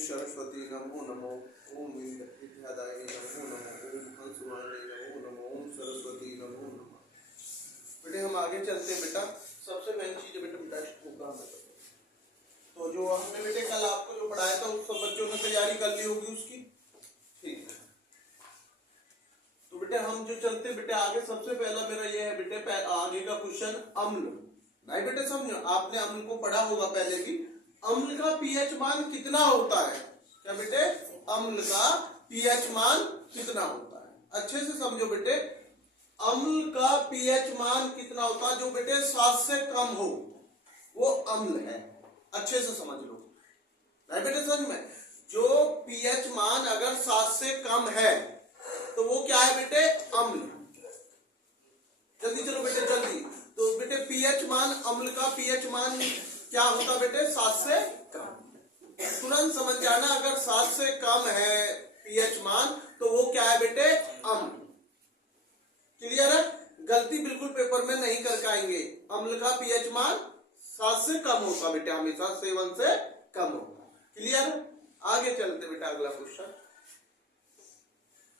सरस्वती नमो नमो, ओम विद्यादायिनी नमो नमो, ओम हंसवाणी नमो नमो, ओम सरस्वती नमो नमो। बेटे हम आगे चलते हैं बेटा। सबसे मेन चीज है बेटा टेस्ट प्रोग्राम है। तो जो हमने बेटे कल आपको जो पढ़ाया था उस सब बच्चों ने तैयारी कर ली होगी उसकी, ठीक है। तो बेटे हम जो चलते बेटे आगे, सबसे पहला मेरा ये है बेटे आगे का क्वेश्चन अम्ल। नहीं बेटे समझो, आपने अम्ल को पढ़ा होगा पहले भी। अम्ल का पीएच मान कितना होता है? क्या बेटे? अम्ल का पीएच मान कितना होता है? अच्छे से समझो बेटे, अम्ल का पीएच मान कितना होता है? जो बेटे 7 से कम हो वो अम्ल है। अच्छे से समझ लो। नहीं बेटे समझ में, जो पीएच मान अगर 7 से कम है तो वो क्या है बेटे? अम्ल। जल्दी चलो बेटे जल्दी। तो बेटे पीएच मान, अम्ल का पीएच मान क्या होता बेटे? 7 से कम। तुरंत समझ जाना, अगर 7 से कम है पीएच मान तो वो क्या है बेटे? अम्ल। क्लियर है? गलती बिल्कुल पेपर में नहीं कर पाएंगे। अम्ल का पीएच मान 7 से कम होता बेटे, हमेशा 7 से कम होता। क्लियर? आगे चलते बेटा अगला क्वेश्चन।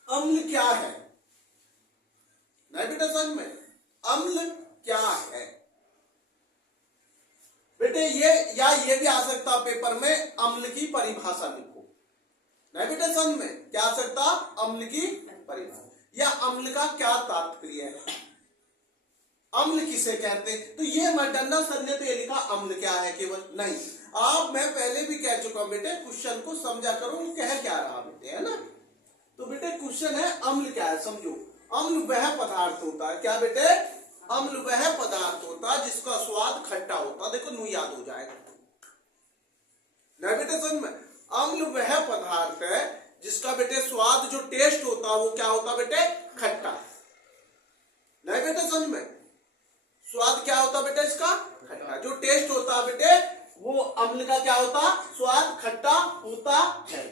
अम्ल क्या है? नहीं बेटा समझ में, अम्ल क्या है बेटे? ये भी आ सकता पेपर में, अम्ल की परिभाषा लिखो। नहीं बेटा समझ में, क्या आ सकता? अम्ल की परिभाषा, या अम्ल का क्या तात्पर्य है, अम्ल किसे कहते हैं। तो ये मत डरना सर ने तो ये लिखा अम्ल क्या है केवल, नहीं। आप, मैं पहले भी कह चुका हूं बेटे, क्वेश्चन को समझा करो कह क्या रहा बेटे, है ना। तो बेटे क्वेश्चन है अम्ल क्या है, समझो। अम्ल वह पदार्थ होता है, क्या बेटे? अम्ल वह पदार्थ होता है जिसका स्वाद खट्टा होता है। देखो नू याद हो जाएगा। नहीं बेटे समझ में, अम्ल वह पदार्थ है जिसका बेटे स्वाद, जो टेस्ट होता है वो क्या होता बेटे? खट्टा। नहीं बेटे समझ में, स्वाद क्या होता बेटे इसका? खट्टा। जो टेस्ट होता है बेटे वो अम्ल का क्या होता? स्वाद खट्टा होता है।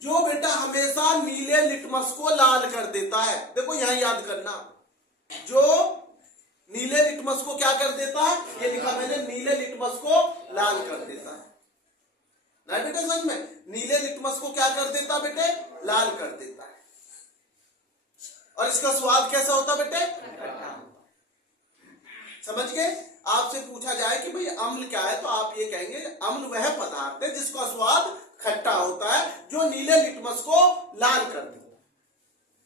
जो बेटा हमेशा नीले लिटमस को लाल कर देता है, देखो यहां याद करना, जो नीले लिटमस को क्या कर देता है? ये लिखा मैंने, नीले लिटमस को लाल कर देता है। नहीं बेटे समझ में, नीले लिटमस को क्या कर देता बेटे? लाल कर देता है। और इसका स्वाद कैसा होता बेटे? खट्टा। समझ गए? आपसे पूछा जाए कि भाई अम्ल क्या है तो आप ये कहेंगे अम्ल वह पदार्थ है जिसका स्वाद खट्टा होता है, जो नीले लिटमस को लाल कर देता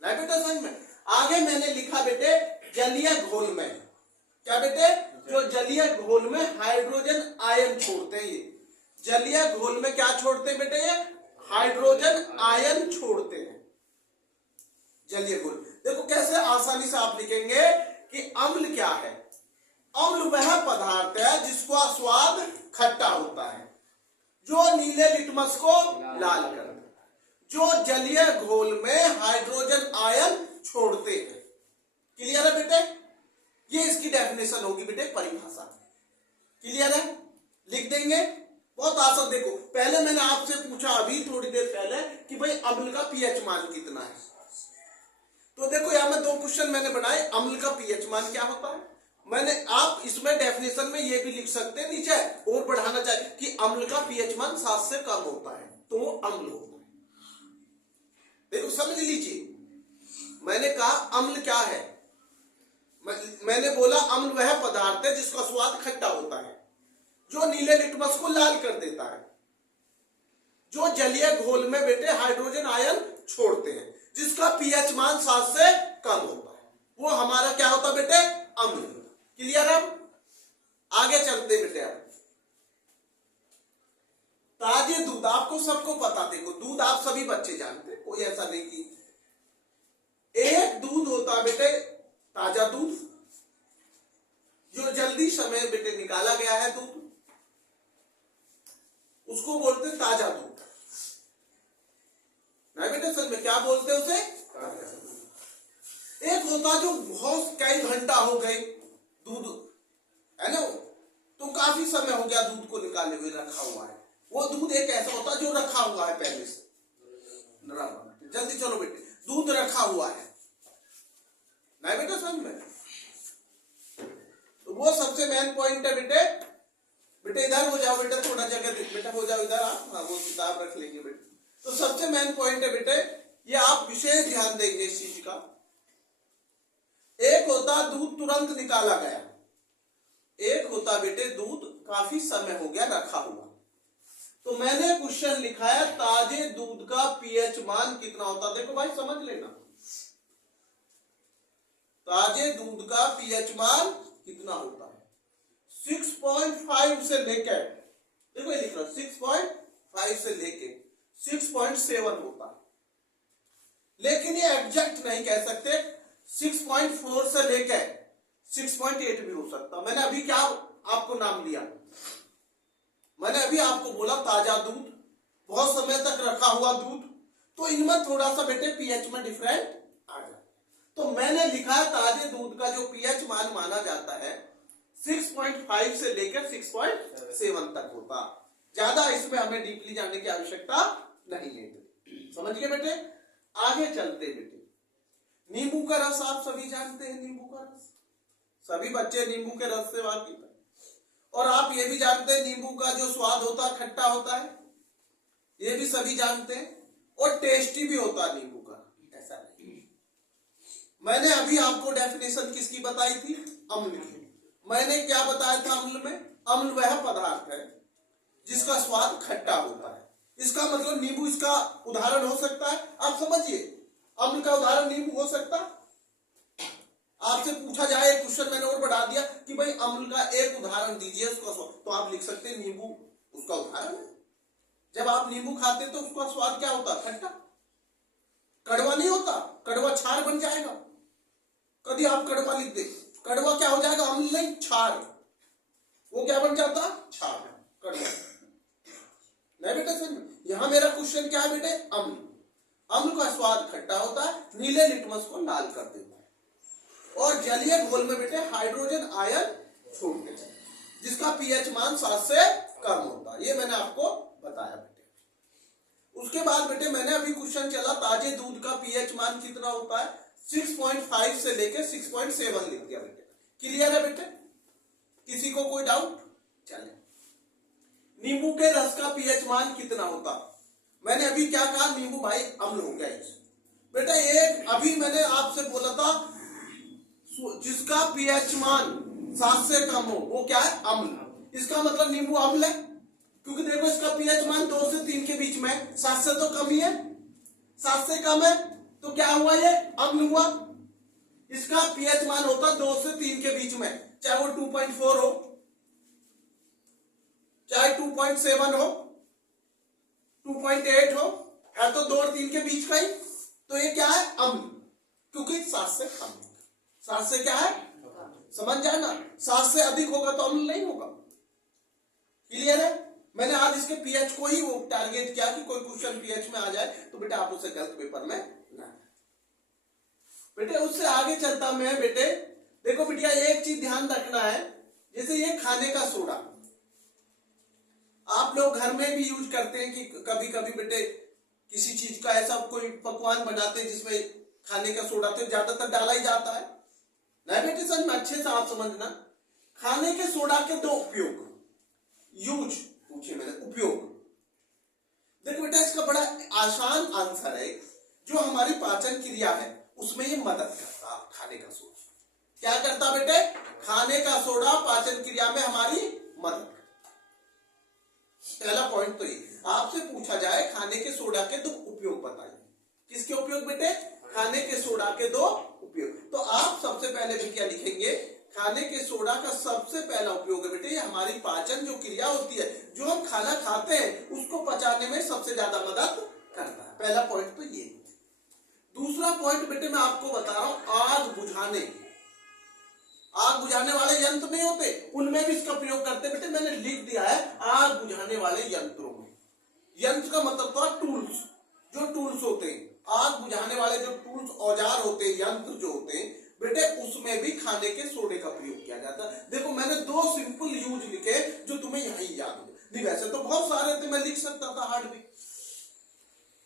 है। नहीं बेटा समझ में। आगे मैंने लिखा बेटे जलीय घोल में, क्या बेटे? जो जलीय घोल में हाइड्रोजन आयन छोड़ते हैं, ये जलीय घोल में क्या छोड़ते हैं बेटे? ये हाइड्रोजन आयन छोड़ते हैं जलीय घोल। देखो कैसे आसानी से आप लिखेंगे कि अम्ल क्या है? अम्ल वह पदार्थ है जिसका स्वाद खट्टा होता है, जो नीले लिटमस को लाल कर देता है, जो जलीय घोल में हाइड्रोजन आयन छोड़ते हैं। क्लियर है बेटे? ये इसकी डेफिनेशन होगी बेटे, परिभाषा। क्लियर है? लिख देंगे, बहुत आसान। देखो पहले मैंने आपसे पूछा अभी थोड़ी देर पहले कि भाई अम्ल का पीएच मान कितना है, तो देखो यहां में 2 क्वेश्चन मैंने बनाए, अम्ल का पीएच मान क्या होता है। मैंने, आप इसमें डेफिनेशन में ये भी लिख सकते हैं नीचे और बढ़ाना चाहिए कि अम्ल का पीएच मान 7 से कम होता है तो वो अम्ल होता है। देखो समझ लीजिए, मैंने कहा अम्ल क्या है, मैंने बोला अम्ल वह पदार्थ है जिसका स्वाद खट्टा होता है, जो नीले लिटमस को लाल कर देता है, जो जलीय घोल में बेटे हाइड्रोजन आयन छोड़ते हैं, जिसका पीएच मान 7 से कम होता है, वो हमारा क्या होता बेटे? अम्ल। क्लियर? हम आगे चलते बेटे। अब ताजे दूध, आपको सबको पता, देखो दूध आप सभी बच्चे जानते, कोई ऐसा नहीं कि एक दूध होता बेटे ताजा दूध, जो जल्दी समय बेटे निकाला गया है दूध, उसको बोलते ताजा दूध। नहीं बेटे सच में क्या बोलते हैं उसे? एक होता जो बहुत कई घंटा हो गए दूध, है ना, तो काफी समय हो गया दूध को निकाले हुए रखा हुआ है, वो दूध एक ऐसा होता जो रखा हुआ है पहले से। जल्दी चलो बेटे, दूध रखा हुआ है। नहीं बेटा समझ में, तो वो सबसे मेन पॉइंट है बेटे बेटे इधर हो जाओ, बेटा थोड़ा जगह दे, बेटा हो जाओ इधर आप, हाँ वो किताब रख लेंगे बेटे। तो सबसे मेन पॉइंट है बेटे, ये आप विशेष ध्यान देंगे इस चीज का। एक होता दूध तुरंत निकाला गया, एक होता बेटे दूध काफी समय हो गया रखा हुआ। तो मैंने क्वेश्चन लिखा है ताजे दूध का पीएच मान कितना होता। देखो भाई समझ लेना, ताजे दूध का पीएच मान कितना होता है। 6.5 से लेकर, देखो ये लिख रहा 6.5 से लेके 6.7 होता है, लेकिन ये एग्जैक्ट नहीं कह सकते। 6.4 से लेकर 6.8 भी हो सकता। मैंने अभी क्या आपको नाम लिया, मैंने अभी आपको बोला ताजा दूध, बहुत समय तक रखा हुआ दूध, तो इनमें थोड़ा सा बेटे पीएच में डिफरेंट आ जाए। तो मैंने लिखा ताजे दूध का जो पीएच मान माना जाता है 6.5 से लेकर 6.7 तक होता। ज्यादा इसमें हमें डीपली जानने की आवश्यकता नहीं है। समझ गए बेटे? आगे चलते बेटे, नींबू का रस आप सभी जानते हैं, नींबू का रस सभी बच्चे नींबू के रस से वाकिफ है। और आप ये भी जानते हैं नींबू का जो स्वाद होता है खट्टा होता है, ये भी सभी जानते हैं, और टेस्टी भी होता है नींबू का, ऐसा नहीं। मैंने अभी आपको डेफिनेशन किसकी बताई थी? अम्ल की। मैंने क्या बताया था अम्ल में? अम्ल वह पदार्थ है जिसका स्वाद खट्टा होता है। इसका मतलब नींबू इसका उदाहरण हो सकता है। आप समझिए, अम्ल का उदाहरण नींबू हो सकता है। आपसे पूछा जाए, क्वेश्चन मैंने और बढ़ा दिया कि भाई अम्ल का एक उदाहरण दीजिए उसका स्वाद, तो आप लिख सकते हैं नींबू उसका उदाहरण है। जब आप नींबू खाते तो उसका स्वाद क्या होता? खट्टा, कड़वा नहीं होता। कड़वा क्षार बन जाएगा। कभी आप कड़वा लिख दे, कड़वा क्या हो जाएगा? अम्ल नहीं, क्षार। वो क्या बन जाता? क्षार, कड़वा। नहीं बेटा सर, यहां मेरा क्वेश्चन क्या है बेटे? अम्ल। अम्ल का स्वाद खट्टा होता है, नीले लिटमस को लाल कर देता है, और जलीय घोल में बेटे हाइड्रोजन आयन छोड़ देता है, जिसका पीएच मान 7 से कम होता है। ये मैंने आपको बताया बेटे। उसके बाद बेटे मैंने अभी क्वेश्चन चला ताजे दूध का पीएच मान कितना होता है? 6.5 से लेकर 6.7 लिख दिया बेटे। क्लियर है बेटे? किसी को कोई डाउट? चले। नींबू के रस का पीएच मान कितना होता? मैंने अभी क्या कहा? नींबू भाई अम्ल हो गया बेटा। एक अभी मैंने आपसे बोला था जिसका पीएच मान 7 से कम हो वो क्या है? अम्ल। इसका मतलब नींबू अम्ल है, क्योंकि देखो इसका पीएच मान 2 से 3 के बीच में, 7 से तो कम ही है, 7 से कम है तो क्या हुआ? ये अम्ल हुआ। इसका पीएच मान होता 2 से 3 के बीच में, चाहे वो 2.4 हो, चाहे 2.7 हो, 2.8 हो, है तो 2 और 3 के बीच का ही। तो ये क्या है? अम्ल, क्योंकि 7 से कम। 7 से क्या है? समझ जाना, 7 से अधिक होगा तो अम्ल नहीं होगा। क्लियर है? मैंने आज इसके पीएच को ही वो टारगेट किया कि कोई क्वेश्चन पीएच में आ जाए तो बेटा आप उसे गलत पेपर में ना। बेटे उससे आगे चलता मैं बेटे, देखो बेटिया एक चीज ध्यान रखना है, जैसे ये खाने का सोडा आप लोग घर में भी यूज करते हैं कि कभी कभी बेटे किसी चीज का ऐसा कोई पकवान बनाते हैं जिसमें खाने का सोडा तो ज्यादातर डाला ही जाता है। नहीं बेटे समझ में अच्छे से आप समझना, खाने के सोडा के 2 उपयोग। यूज पूछे मैंने, उपयोग। देखो बेटा इसका बड़ा आसान आंसर है, जो हमारी पाचन क्रिया है उसमें ये मदद करता है। खाने का सोडा क्या करता बेटे? खाने का सोडा पाचन क्रिया में हमारी मदद करता। पहला पॉइंट तो ये। आपसे पूछा जाए खाने के सोडा के 2 उपयोग बताइए। किसके उपयोग बेटे? खाने के सोडा के 2 उपयोग। तो आप सबसे पहले भी क्या लिखेंगे? खाने के सोडा का सबसे पहला उपयोग है बेटे हमारी पाचन जो क्रिया होती है, जो हम खाना खाते हैं उसको पचाने में सबसे ज्यादा मदद करता है। पहला पॉइंट तो ये। दूसरा पॉइंट बेटे मैं आपको बता रहा हूं, आग बुझाने। आग बुझाने वाले यंत्र नहीं होते, उनमें भी इसका प्रयोग करते बेटे। मैंने लिख दिया है आग बुझाने वाले यंत्रों में। यंत्र का मतलब था टूल्स, जो टूल्स होते हैं, आग बुझाने वाले जो टूल्स औजार होते हैं, यंत्र जो होते हैं बेटे, उसमें भी खाने के सोडे का प्रयोग किया जाता है। देखो मैंने 2 सिंपल यूज लिखे जो तुम्हें यही याद हो। नहीं वैसे तो बहुत सारे थे, मैं लिख सकता था हार्ड भी,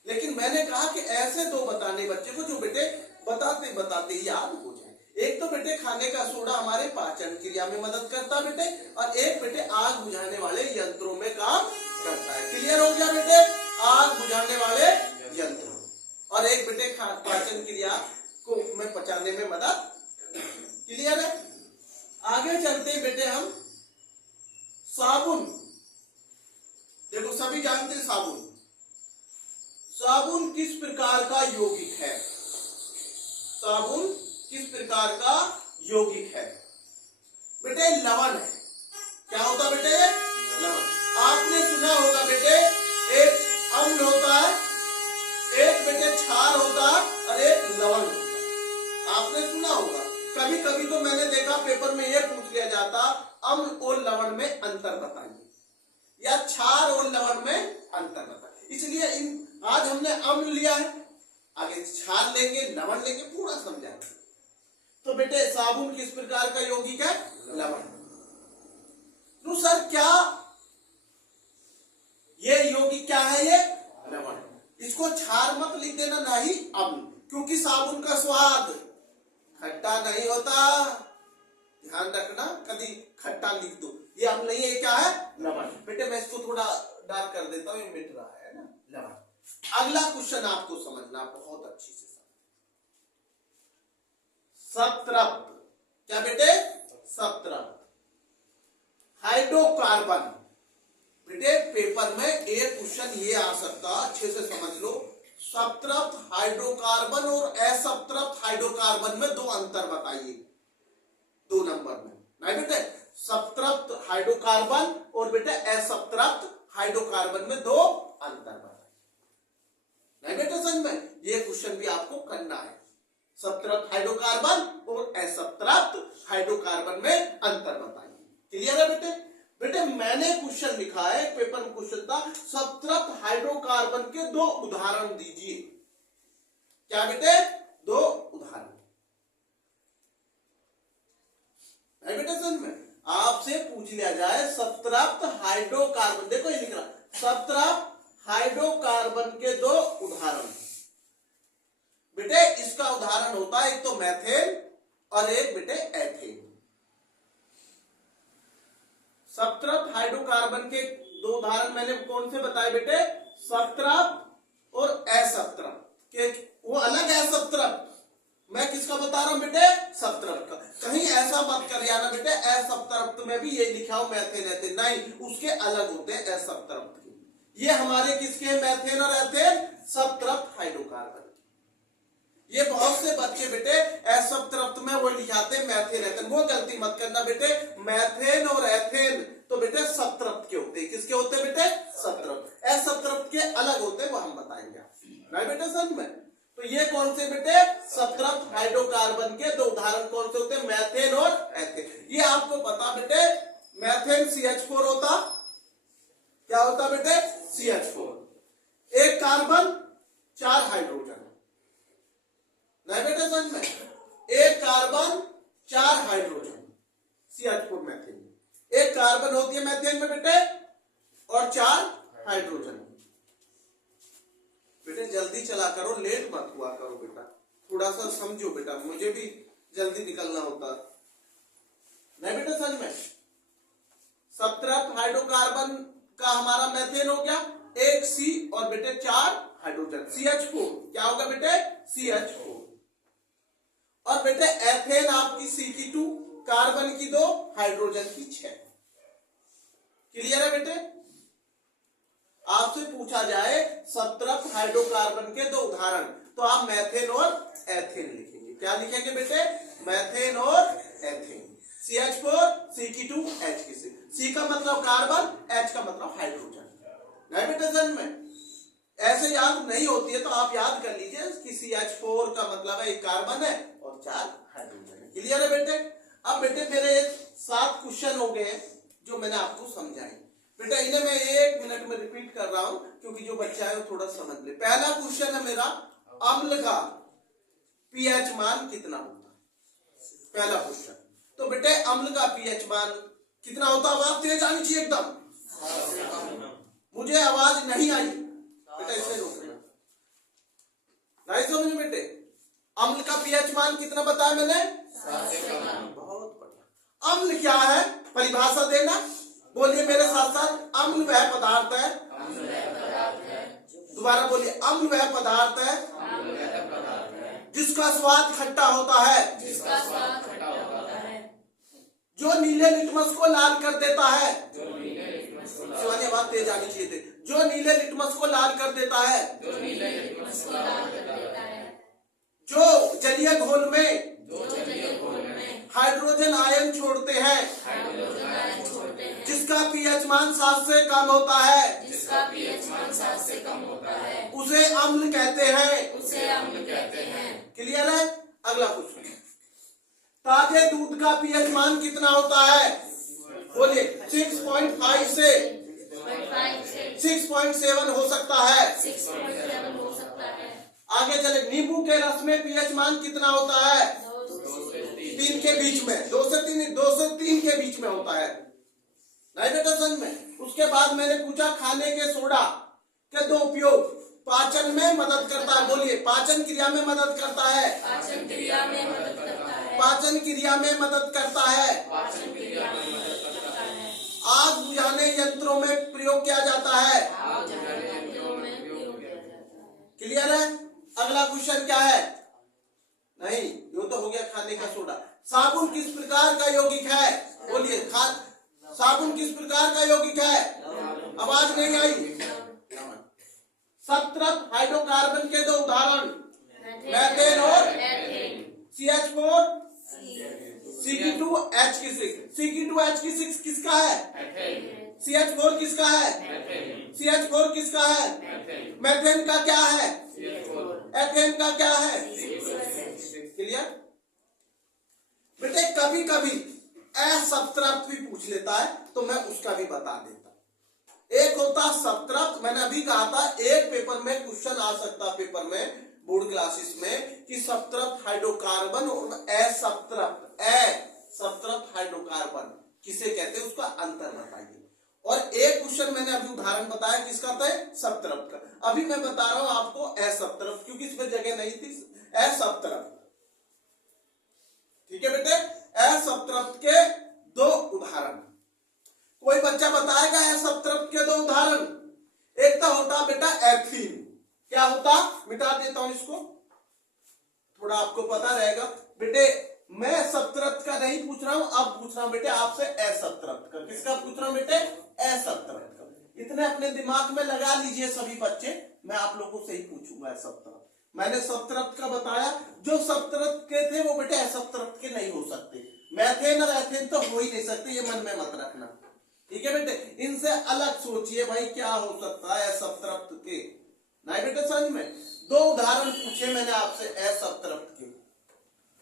लेकिन मैंने कहा कि ऐसे 2 बताने बच्चे को जो बेटे बताते बताते याद हो जाए। एक तो बेटे खाने का सोडा हमारे पाचन क्रिया में मदद करता है बेटे, और एक बेटे आग बुझाने वाले यंत्रों में काम करता है। क्लियर हो गया बेटे, आग बुझाने वाले यंत्र, और एक बेटे पाचन क्रिया को में पचाने में मदद। क्लियर है। आगे चलते हैं बेटे हम साबुन। देखो सभी जानते हैं साबुन। साबुन किस प्रकार का यौगिक है? साबुन किस प्रकार का यौगिक है? बेटे लवण है। क्या होता बेटे? लवण। आपने सुना होगा बेटे, एक अम्ल होता है, एक बेटे क्षार होता है, और एक लवण होता है। आपने सुना होगा। कभी कभी तो मैंने देखा पेपर में यह पूछ लिया जाता, अम्ल और लवण में अंतर बताइए, या क्षार और लवण में अंतर बताइए। इसलिए आज हमने अम्ल लिया है, आगे क्षार लेंगे, लवण लेंगे, पूरा समझाएंगे। तो बेटे साबुन किस प्रकार का यौगिक है? लवण। तो सर क्या ये यौगिक क्या है? ये लवण। इसको क्षार मत लिख देना, नहीं अम्ल, क्योंकि साबुन का स्वाद खट्टा नहीं होता। ध्यान रखना, कभी खट्टा लिख दो, ये अम्ल नहीं है, क्या है? लवण। बेटे मैं इसको थोड़ा डार्क कर देता हूं, ये मिट रहा है ना, लवण। अगला क्वेश्चन आपको समझना बहुत अच्छी से। सतृप्त। क्या बेटे? सतृप्त। हाइड्रोकार्बन। बेटे पेपर में एक क्वेश्चन ये आ सकता, अच्छे से समझ लो। सतृप्त हाइड्रोकार्बन और असतृप्त हाइड्रोकार्बन में दो अंतर बताइए, 2 नंबर में। नहीं बेटे, सतृप्त हाइड्रोकार्बन और बेटे असतृप्त हाइड्रोकार्बन में दो अंतर बताइए। नहीं बेटे समझ में, ये क्वेश्चन भी आपको करना है। सतृप्त हाइड्रोकार्बन और असतृप्त हाइड्रोकार्बन में अंतर बताइए। क्लियर है बेटे? बेटे मैंने क्वेश्चन लिखा है, पेपर में क्वेश्चन था, सतृप्त हाइड्रोकार्बन के 2 उदाहरण दीजिए। क्या बेटे? 2 उदाहरण। नहीं बेटे समझ में, आपसे पूछ लिया जाए सतृप्त हाइड्रोकार्बन, देखो ये लिख रहा, सतृप्त हाइड्रोकार्बन के 2 उदाहरण। बेटे इसका उदाहरण होता है एक तो मैथेन और एक बेटे एथेन। सतृप्त हाइड्रोकार्बन के 2 उदाहरण मैंने कौन से बताए बेटे? सतृप्त और असतृप्त के। वो अलग है सतृप्त, मैं किसका बता रहा हूं बेटे? सतृप्त का। कहीं ऐसा मत कर जाना बेटे असतृप्त में भी ये लिखा हो मैथेन एथेन, नहीं, उसके अलग होते हैं असतृप्त के। ये हमारे किसके? मैथेन और एथेन, सतृप्त हाइड्रोकार्बन। ये बहुत से बच्चे बेटे असतृप्त में वो लिखाते मैथेन एथेन, वो गलती मत करना बेटे। मैथेन और एथेन तो बेटे सतृप्त के होते हैं। किसके होते हैं बेटे? सतृप्त। असतृप्त के अलग होते हैं, वो हम बताएंगे। नहीं बेटे समझ में? तो ये कौन से बेटे? सतृप्त हाइड्रोकार्बन के 2 उदाहरण कौन से होते हैं? मैथेन और एथेन। ये आपको पता बेटे, मैथेन CH4 होता। क्या होता बेटे? CH4। एक कार्बन 4 हाइड्रोजन। नहीं बेटे समझ में, एक कार्बन 4 हाइड्रोजन, CH4 मैथेन। एक कार्बन होती है मैथेन में बेटे, और 4 हाइड्रोजन। बेटे जल्दी चला करो, लेट मत हुआ करो बेटा, थोड़ा सा समझो बेटा, मुझे भी जल्दी निकलना होता। नहीं बेटा समझ में, सतृप्त हाइड्रोकार्बन का हमारा मैथेन हो गया, एक C और बेटे 4 हाइड्रोजन, CH4। क्या होगा बेटे? CH4। और बेटे एथेन आपकी C की 2, कार्बन की 2, हाइड्रोजन की 6। क्लियर है बेटे? आपसे पूछा जाए सतृप्त हाइड्रोकार्बन के 2 उदाहरण, तो आप मैथेन और एथेन लिखेंगे। क्या लिखेंगे बेटे? मैथेन और एथेन। CH4, C की 2, H की 6। C का मतलब कार्बन, H का मतलब हाइड्रोजन। नहीं बेटे समझ में, ऐसे याद नहीं होती है तो आप याद कर लीजिए कि CH4 का मतलब है एक कार्बन है और 4 हाइड्रोजन है। क्लियर है बेटे? अब बेटे मेरे 7 क्वेश्चन हो गए जो मैंने आपको समझाए। बेटा इन्हें मैं 1 मिनट में रिपीट कर रहा हूं, क्योंकि जो बच्चा है वो थोड़ा समझ ले। पहला क्वेश्चन है मेरा, अम्ल का pH मान कितना होता है? पहला क्वेश्चन। तो बेटे अम्ल का pH मान कितना होता है? आवाज तेज आनी चाहिए एकदम। मुझे आवाज नहीं आई बेटा, इसे रोकना। नहीं समझ बेटे, अम्ल का पीएच मान कितना बताया मैंने? 7 से कम। बहुत बढ़िया। अम्ल क्या है परिभाषा देना, बोलिए मेरे साथ साथ। अम्ल वह पदार्थ है, दोबारा बोलिए, अम्ल वह पदार्थ है जिसका स्वाद खट्टा होता है, जो नीले लिटमस को लाल कर देता है। शिवानी बात तेज आनी चाहिए थी। जो नीले लिटमस को लाल कर देता है, जो जलीय घोल में हाइड्रोजन आयन छोड़ते हैं, जिसका पीएच मान 7 से कम होता है, उसे अम्ल कहते हैं। क्लियर है? अगला क्वेश्चन, ताजे दूध का पीएच मान कितना होता है? बोलिए 6.5 से 6.7 हो सकता है। आगे चले, नींबू के रस में पीएच मान कितना होता है? 3 के बीच में, 2 से 3 के बीच में होता है। नहीं बेटा समझ में। उसके बाद मैंने पूछा खाने के सोडा के 2 उपयोग। पाचन में मदद करता है, बोलिए पाचन क्रिया में मदद करता है, पाचन क्रिया में मदद करता है। आग बुझाने यंत्रों में प्रयोग किया जाता है। क्लियर है? अगला क्वेश्चन क्या है? नहीं, ये तो हो गया खाने का सोडा। साबुन किस प्रकार का यौगिक है? बोलिए साबुन किस प्रकार का यौगिक है? आवाज नहीं आई। सत्रत हाइड्रोकार्बन के 2 उदाहरण, मेथेन और CH4 CH2H6। CH2H6 किसका है? CH4 किसका है? CH4 किसका है? मेथेन का क्या है? एथेन का क्या है? क्लियर? बेटे कभी कभी असप्तरप्त भी पूछ लेता है तो मैं उसका भी बता देता। एक होता सप्तरप्त, मैंने अभी कहा था एक पेपर में क्वेश्चन आ सकता, पेपर में बोर्ड क्लासेस में, कि सप्तरप्त हाइड्रोकार्बन और असप्तरप्त हाइड्रोकार्बन किसे कहते हैं, उसका अंतर बताइए। और एक क्वेश्चन मैंने अभी उदाहरण बताया किसका था? सप्तरप्त का। अभी मैं बता रहा हूं आपको असप्तरप्त, क्योंकि इसमें जगह नहीं थी। असप्तरप्त, ठीक है बेटे? असप्तरप्त के 2 उदाहरण। कोई बच्चा बताएगा असप्तरप्त के 2 उदाहरण? एक तो होता बेटा एथीन। क्या होता? मिटा देता हूं इसको, थोड़ा आपको पता रहेगा। बेटे मैं सप्तरप्त का नहीं पूछ रहा हूं, अब पूछ रहा हूं बेटे आपसे असप्तरप्त का। किसका पूछ रहा हूं बेटे? असप्तरप्त का। इतने अपने दिमाग में लगा लीजिए सभी बच्चे, मैं आप लोगों से ही पूछूंगा असप्तरप्त। मैंने सप्तरप्त का बताया, जो सप्तरप्त के थे वो बेटे असप्तरप्त के नहीं हो सकते। मैथेन और एथेन तो हो ही नहीं सकते, ये मन में मत रखना, ठीक है बेटे? इनसे अलग सोचिए भाई क्या हो सकता है असप्तरप्त के। नहीं बेटे समझ में? 2 उदाहरण पूछे मैंने आपसे असप्तरप्त के।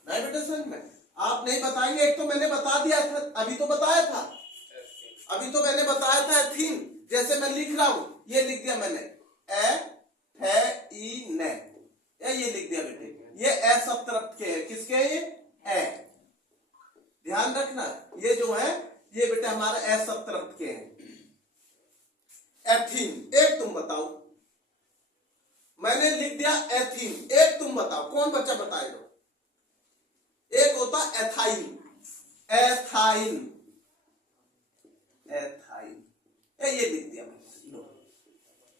नहीं बेटे समझ में? आप नहीं बताएंगे। एक तो मैंने बता दिया था, अभी तो बताया था, अभी तो मैंने बताया था एथीन। जैसे मैं लिख रहा हूं, ये लिख दिया मैंने ये लिख दिया बेटे, ये असप्तरप्त के है। किसके? ये ध्यान रखना, ये जो है ये बेटे हमारे असप्तरप्त के हैं। एथीन, एक तुम बताओ। मैंने लिख दिया एथीन, एक तुम बताओ। कौन बच्चा बताएगा? एक होता एथाइन। एथाइन, ये लिख दिया मैंने।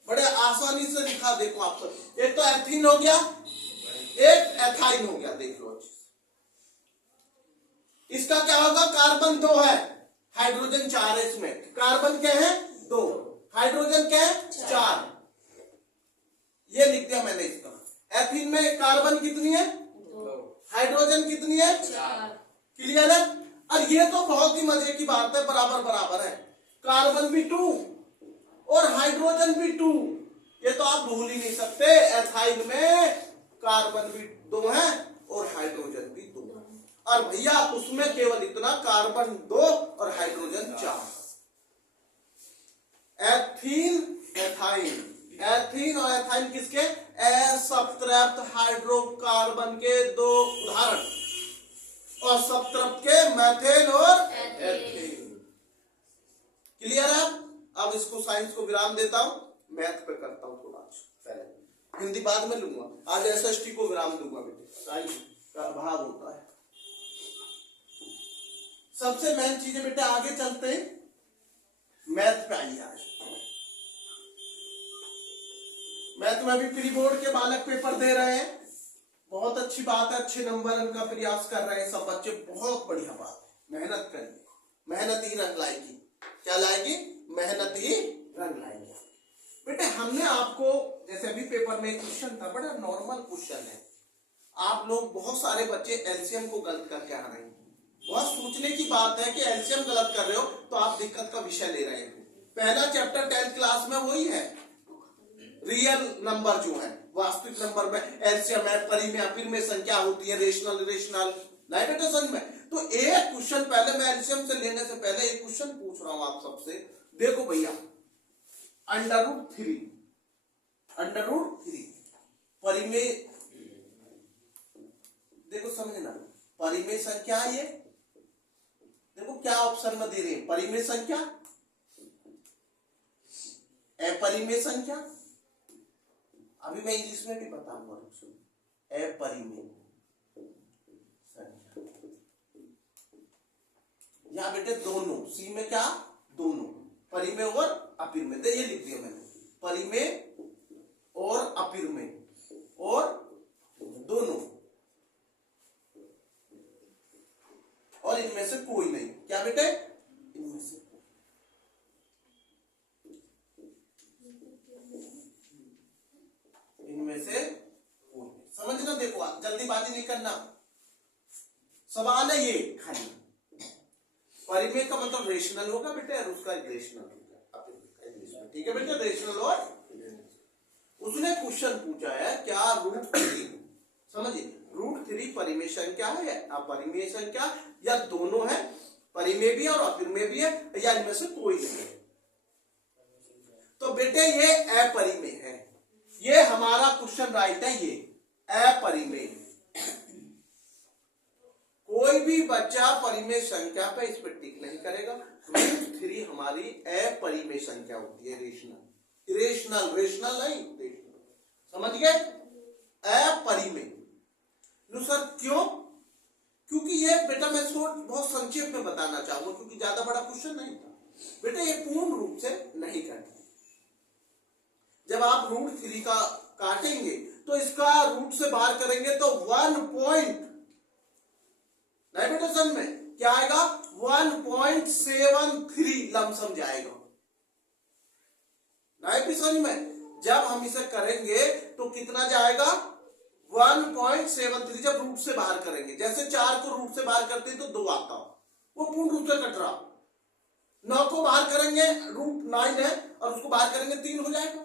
बड़े आसानी से लिखा, देखो आप सब। एक तो एथीन हो गया, एक एथाइन हो गया। देख लो अच्छे से। इसका क्या होगा? कार्बन 2 है, हाइड्रोजन 4 है। इसमें कार्बन क्या है? 2, हाइड्रोजन क्या है? 4। ये लिख दिया मैंने इसका। एथीन में कार्बन कितनी है? 2, हाइड्रोजन कितनी है? 4। क्लियर है? और ये तो बहुत ही मजे की बात है, बराबर बराबर है। कार्बन भी 2 और हाइड्रोजन भी 2, ये तो आप भूल ही नहीं सकते। एथाइन में कार्बन भी 2 है और हाइड्रोजन भी 2, और भैया उसमें केवल इतना, कार्बन 2 और हाइड्रोजन 4। एथीन, एथाइन, एथीन और एथाइन किसके? असप्तरप्त हाइड्रोकार्बन के 2 उदाहरण, और सप्तरप्त के मेथेन और एथीन। क्लियर है? अब इसको साइंस को विराम देता हूं, मैथ पे करता हूं थोड़ा पहले। हिंदी बाद में लूंगा, आज एसएसटी को विराम दूंगा बेटे, साइंस का अभाव होता है। सबसे मेन चीज है बेटा, आगे चलते हैं मैथ पे आइए। आज मैथ में भी प्री बोर्ड के बालक पेपर दे रहे हैं, बहुत अच्छी बात है, अच्छे नंबर उनका प्रयास कर रहे हैं सब बच्चे, बहुत बढ़िया बात है। मेहनत करिए, मेहनत ही रंग लाएगी। क्या लाएगी? मेहनत ही रंग लाएगी। बेटे हमने आपको, जैसे अभी पेपर में क्वेश्चन था, बड़ा नॉर्मल क्वेश्चन है, आप लोग बहुत सारे बच्चे एलसीएम को गलत करके आ रहे हैं। बहुत सोचने की बात है कि एलसीएम गलत कर रहे हो तो आप दिक्कत का विषय ले रहे हो। पहला चैप्टर 10th क्लास में वही है, रियल नंबर जो है, वास्तविक नंबर में एलसीएम है, परिमेय अपरिमेय संख्या होती है, रेशनल इरेशनल, नहीं बेटा समझ में। तो एक क्वेश्चन पहले, मैं एलसीएम से लेने से पहले एक क्वेश्चन पूछ रहा हूं आप सबसे। देखो भैया, √3 परिमेय, देखो समझना, परिमेय संख्या है ये, देखो क्या ऑप्शन में दे रहे हैं, परिमेय संख्या, अपरिमेय संख्या, अभी मैं इंग्लिश में भी बताऊंगा, अपरिमेय संख्या, यहां बेटे दोनों, सी में क्या, दोनों, परिमेय और अपरिमेय, ये लिख दिया मैंने, परिमेय और अपरिमेय और दोनों, और इनमें से कोई नहीं। क्या बेटे? इनमें से कोई नहीं। समझना, देखो जल्दीबाजी नहीं करना, सवाल है ये खाली। परिमेय का मतलब रेशनल होगा बेटे, और उसका इरेशनल होगा, ठीक है बेटे, रेशनल और उसने क्वेश्चन पूछा है क्या √3, समझिए, √3 परिमेय संख्या है या अपरिमेय संख्या, या दोनों है, परिमेय भी और अपरिमेय भी है, या इनमें से कोई नहीं है। तो बेटे ये अपरिमेय है, ये हमारा क्वेश्चन राइट है, ये अपरिमेय। कोई भी बच्चा परिमेय संख्या पे इस पर टिक नहीं करेगा। √3 हमारी अपरिमेय संख्या होती है, रेशनल, इरेशनल, रेशनल नहीं, समझ गए, अपरिमेय। नो सर क्यों? क्योंकि ये बेटा मैं इसको बहुत संक्षेप में बताना चाहूंगा, क्योंकि ज्यादा बड़ा क्वेश्चन नहीं था बेटा, ये पूर्ण रूप से नहीं कटता। जब आप √3 का काटेंगे तो इसका रूट से बाहर करेंगे तो 1 पॉइंट, नहीं बेटा समझ में क्या आएगा, 1.73 लमसम जाएगा, नहीं भी समझ में। जब हम इसे करेंगे तो कितना जाएगा, 1.73, जब रूट से बाहर करेंगे, जैसे 4 को रूट से बाहर करते हैं तो 2 आता, वो पूर्ण रूप से कट रहा। 9 को बाहर करेंगे, रूट 9 है, और उसको बाहर करेंगे 3 हो जाएगा।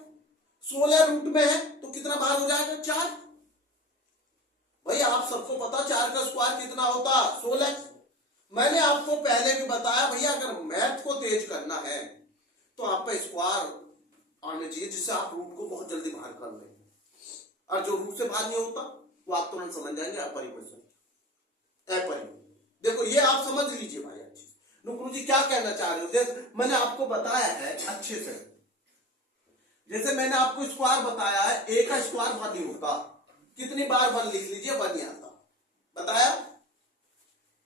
16 रूट में है तो कितना बाहर हो जाएगा, 4। भाई आप सबको पता 4 का स्क्वायर कितना होता, 16। मैंने आपको पहले भी बताया भैया, अगर मैथ को तेज करना है तो आप पे स्क्वायर आने चाहिए, जिससे आप रूट को बहुत जल्दी बाहर कर लेंगे, और जो रूट से बाहर नहीं होता वो आप तुरंत समझ जाएंगे अपरिमेय। देखो ये आप समझ लीजिए भाई अच्छे। नुकुर जी क्या कहना चाह रहे हो, मैंने आपको बताया है अच्छे से, जैसे मैंने आपको स्क्वायर बताया है, ए का स्क्वायर 1 नहीं होता, कितनी बार 1 लिख लीजिए, 1 नहीं आता, बताया।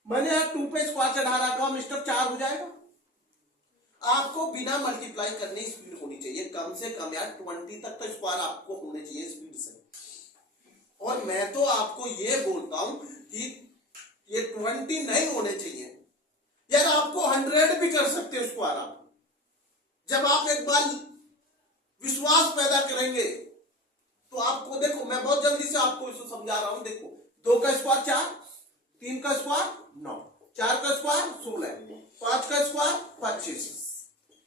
मैंने 2 पे स्क्वायर चढ़ा रखा, मिस्टर 4 हो जाएगा। आपको बिना मल्टीप्लाई करने स्पीड होनी चाहिए, कम से कम यार 20 तक तो स्क्वायर आपको होने चाहिए स्पीड से। और मैं तो आपको ये बोलता हूं कि ये 20 नहीं होने चाहिए यार, आपको 100 भी कर सकते हो स्क्वायर आप, जब आप एक बार विश्वास पैदा करेंगे तो आपको, देखो मैं बहुत जल्दी से आपको इसको समझा रहा हूं। देखो 2 का स्क्वायर 4, 3 का स्क्वायर 9, 4 का स्क्वायर 16, 5 का स्क्वायर 25,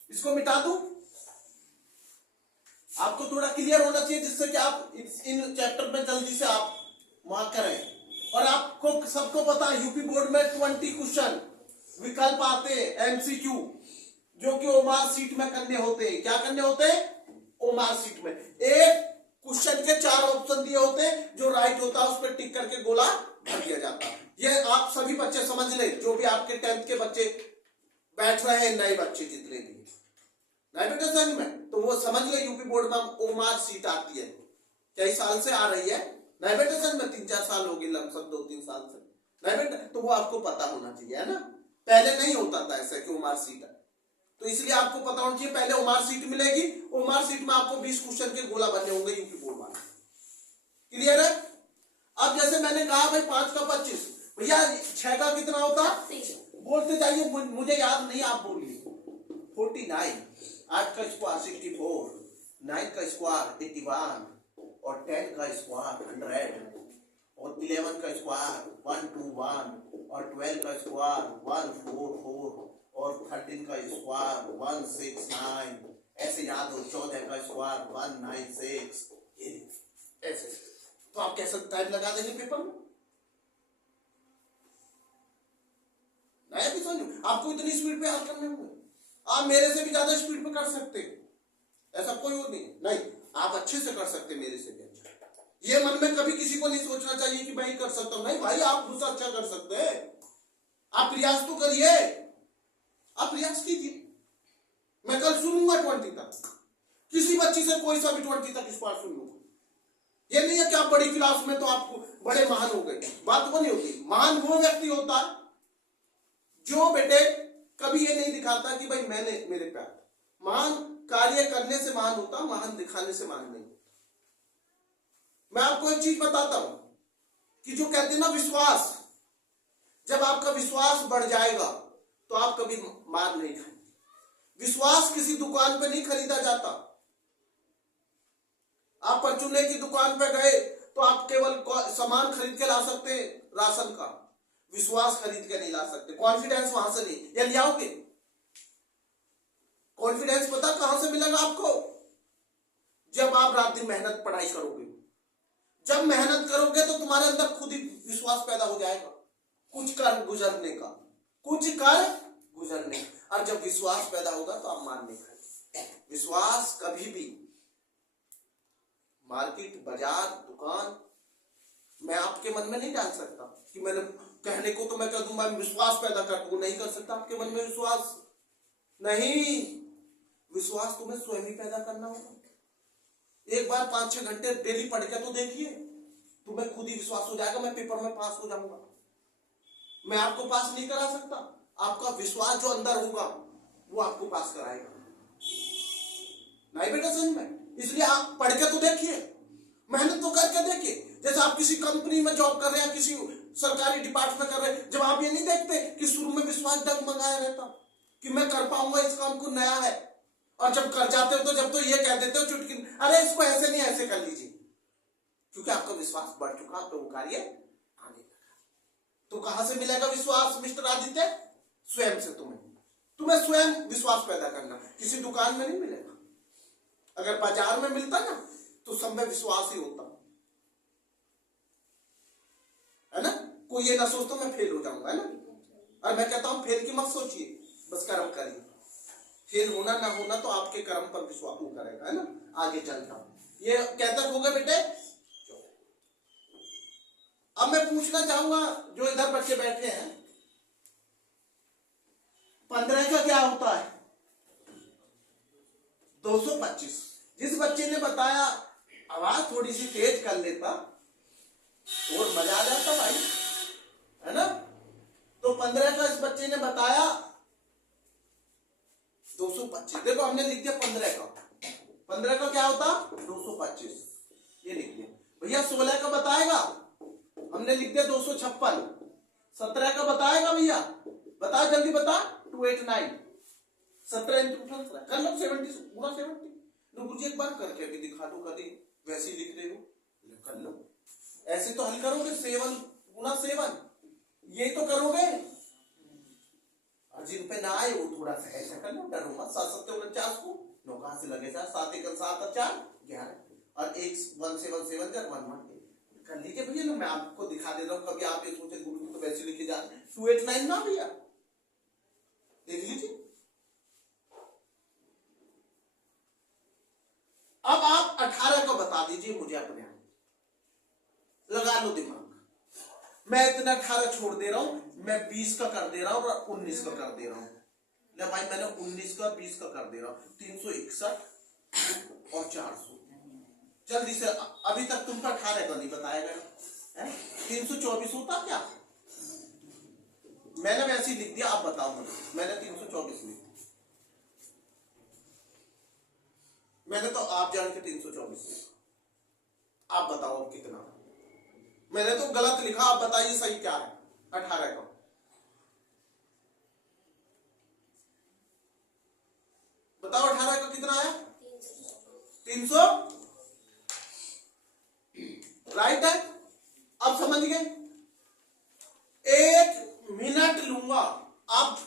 इसको मिटा दूं। आपको थोड़ा क्लियर होना चाहिए, जिससे कि आप इन चैप्टर में जल्दी से आप मार्क करें। और आपको सबको पता है यूपी बोर्ड में 20 क्वेश्चन विकल्प आते हैं, एमसीक्यू, जो कि ओमार सीट में करने होते हैं। क्या करने होते हैं, ओमार सीट में एक क्वेश्चन के 4 ऑप्शन दिए होते हैं, जो राइट होता है उस पर टिक करके गोला भर दिया जाता है। ये आप सभी बच्चे समझ ले, जो भी आपके 10th के बच्चे बैठ रहे हैं, नए बच्चे जितने भी, नहीं बेटा समझ में, तो वो समझ ले यूपी बोर्ड में ओमार सीट आती है, कई साल से आ रही है, नहीं बेटे सन में 3-4 साल हो गए लमसम 2-3 साल से, नहीं बेटे, तो वो आपको पता होना चाहिए, है ना। पहले नहीं होता था ऐसा कि ओमार सीट है, तो इसलिए आपको पता होना चाहिए पहले ओमार सीट मिलेगी, ओमार सीट में आपको 20 क्वेश्चन के गोला बनने होंगे यूपी बोर्ड वाले। क्लियर है। अब जैसे मैंने कहा भाई 5 का 25, भैया 6 का कितना होता, बोलते जाइए, मुझे याद नहीं, आप बोलिए। 49, 8 का स्क्वायर 64, 9 का स्क्वायर 81, और 10 का स्क्वायर 100, और 11 का स्क्वायर 121, और 12 का स्क्वायर 144, और 13 का स्क्वायर 169, ऐसे याद हो। 14 का स्क्वायर 196, ऐसे। तो आप कैसे टाइम लगा देंगे पेपर में, नहीं भी समझो। आपको इतनी स्पीड पे हल करने होंगे, आप मेरे से भी ज्यादा स्पीड पे कर सकते, ऐसा कोई वो नहीं, आप अच्छे से कर सकते मेरे से भी अच्छा। ये मन में कभी किसी को नहीं सोचना चाहिए कि मैं ही कर सकता हूं, नहीं भाई, आप मुझसे अच्छा कर सकते हैं। आप प्रयास तो करिए, आप प्रयास कीजिए। मैं कल सुनूंगा 20 तक, किसी बच्ची से कोई सा भी 20 तक स्क्वायर सुन लूंगा। ये नहीं है कि आप बड़ी क्लास में तो आप बड़े महान हो गए, बात वो नहीं होती। महान वो व्यक्ति होता है जो बेटे कभी ये नहीं दिखाता कि भाई मैंने, मेरे प्यार, महान कार्य करने से महान होता, महान दिखाने से महान नहीं होता। मैं आपको एक चीज बताता हूं कि जो कहते हैं ना विश्वास, जब आपका विश्वास बढ़ जाएगा तो आप कभी मार नहीं खाएंगे। विश्वास किसी दुकान पे नहीं खरीदा जाता। आप परचूने की दुकान पे गए तो आप केवल सामान खरीद के ला सकते हैं, राशन का, विश्वास खरीद के नहीं ला सकते। कॉन्फिडेंस वहां से नहीं, या ले आओगे। कॉन्फिडेंस पता कहां से मिलेगा आपको, जब आप रात दिन मेहनत पढ़ाई करोगे। जब मेहनत करोगे तो तुम्हारे अंदर खुद ही विश्वास पैदा हो जाएगा, कुछ कर गुजरने का, कुछ कर गुजरने। और जब विश्वास पैदा होगा तो आप मान नहीं खाएंगे। विश्वास कभी भी मार्केट, बाजार, दुकान, मैं आपके मन में नहीं डाल सकता कि मैंने कहने को तो मैं कह दूं मैं विश्वास पैदा कर दूं, नहीं कर सकता आपके मन में विश्वास। नहीं, विश्वास तुम्हें स्वयं ही पैदा करना होगा। एक बार 5-6 घंटे डेली पढ़ के तो देखिए, तुम्हें खुद ही विश्वास हो जाएगा मैं पेपर में पास हो जाऊंगा। मैं आपको पास नहीं करा सकता, आपका विश्वास जो अंदर होगा वो आपको पास कराएगा। नहीं बेटा समझ में, इसलिए आप पढ़ के तो देखिए, मेहनत तो करके देखिए। जैसे आप किसी कंपनी में जॉब कर रहे हैं, किसी सरकारी डिपार्टमेंट में कर रहे हैं, जब आप ये नहीं देखते कि शुरू में विश्वास डगमगाया रहता कि मैं कर पाऊंगा, इस काम को नया है, और जब कर जाते हो तो जब तो ये कह देते हो चुटकी, अरे इसको ऐसे नहीं ऐसे कर लीजिए, क्योंकि आपका विश्वास बढ़ चुका, तो वो कार्य आने लगा। तो कहां से मिलेगा विश्वास मिस्टर आदित्य? स्वयं से। तुम्हें स्वयं विश्वास पैदा करना, किसी दुकान में नहीं मिलेगा। अगर बाजार में मिलता ना तो सब में विश्वास ही होता, है ना। कोई ये ना सोचता मैं फेल हो जाऊंगा, है ना। और मैं कहता हूं फेल की मत सोचिए, बस कर्म करिए। फेल होना ना होना तो आपके कर्म पर विश्वास करेगा, है ना। आगे चलता हूं, ये कहता हो गए बेटे। अब मैं पूछना चाहूंगा जो इधर बच्चे बैठे हैं, 15 का क्या होता है? 225। जिस बच्चे ने बताया, आवाज थोड़ी सी तेज कर लेता और मजा आ जाता भाई, है ना। तो 15 का इस बच्चे ने बताया 225। देखो हमने लिख दिया 15 का। 15 का क्या होता? 225, ये लिख दिया। भैया 16 का बताएगा, हमने लिख दिया 256। 17 का बताएगा भैया, बता जल्दी बता। 289। 17 इंटू 12 कर लो, 70 पूरा 70। मुझे एक बार करके भी दिखा दो, कभी वैसे ही लिख ले लो, कर लो। ऐसे तो हल करोगे 7 गुना 7, ये तो करोगे। और जिन पे ना आए वो थोड़ा सा ऐसा कर लो, डरो मत। 7 7 49 को 9 कहां से लगे? 7 1 7 और 4 11, और 1 1 7 7 1 1 कर लीजिए भैया ना। मैं आपको दिखा दे रहा हूँ, कभी आप ये सोचे गुरु तो वैसे लिखे जा रहे। 289 ना भैया, देख लीजिए। अब आप 18 का बता दीजिए मुझे अपने आप, लगा लो दिमाग। मैं इतना 18 छोड़ दे रहा हूं, मैं 20 का कर दे रहा हूं और 19 का कर दे रहा हूं। ले भाई मैंने 19 का 20 का कर दे रहा हूं, 361 और 400। जल्दी से, अभी तक तुमको 18 का नहीं बताया गया है। 324 होता क्या? मैंने वैसे ही लिख दिया, आप बताओ मुझे। मैंने 324 लिख दिया, मैंने तो आप जान के 324 लिखा। आप बताओ अब कितना? मैंने तो गलत लिखा, आप बताइए सही क्या है? 18 का। बताओ 18 का कितना है? 300। राइट है। अब समझ गए? 1 मिनट लूंगा, आप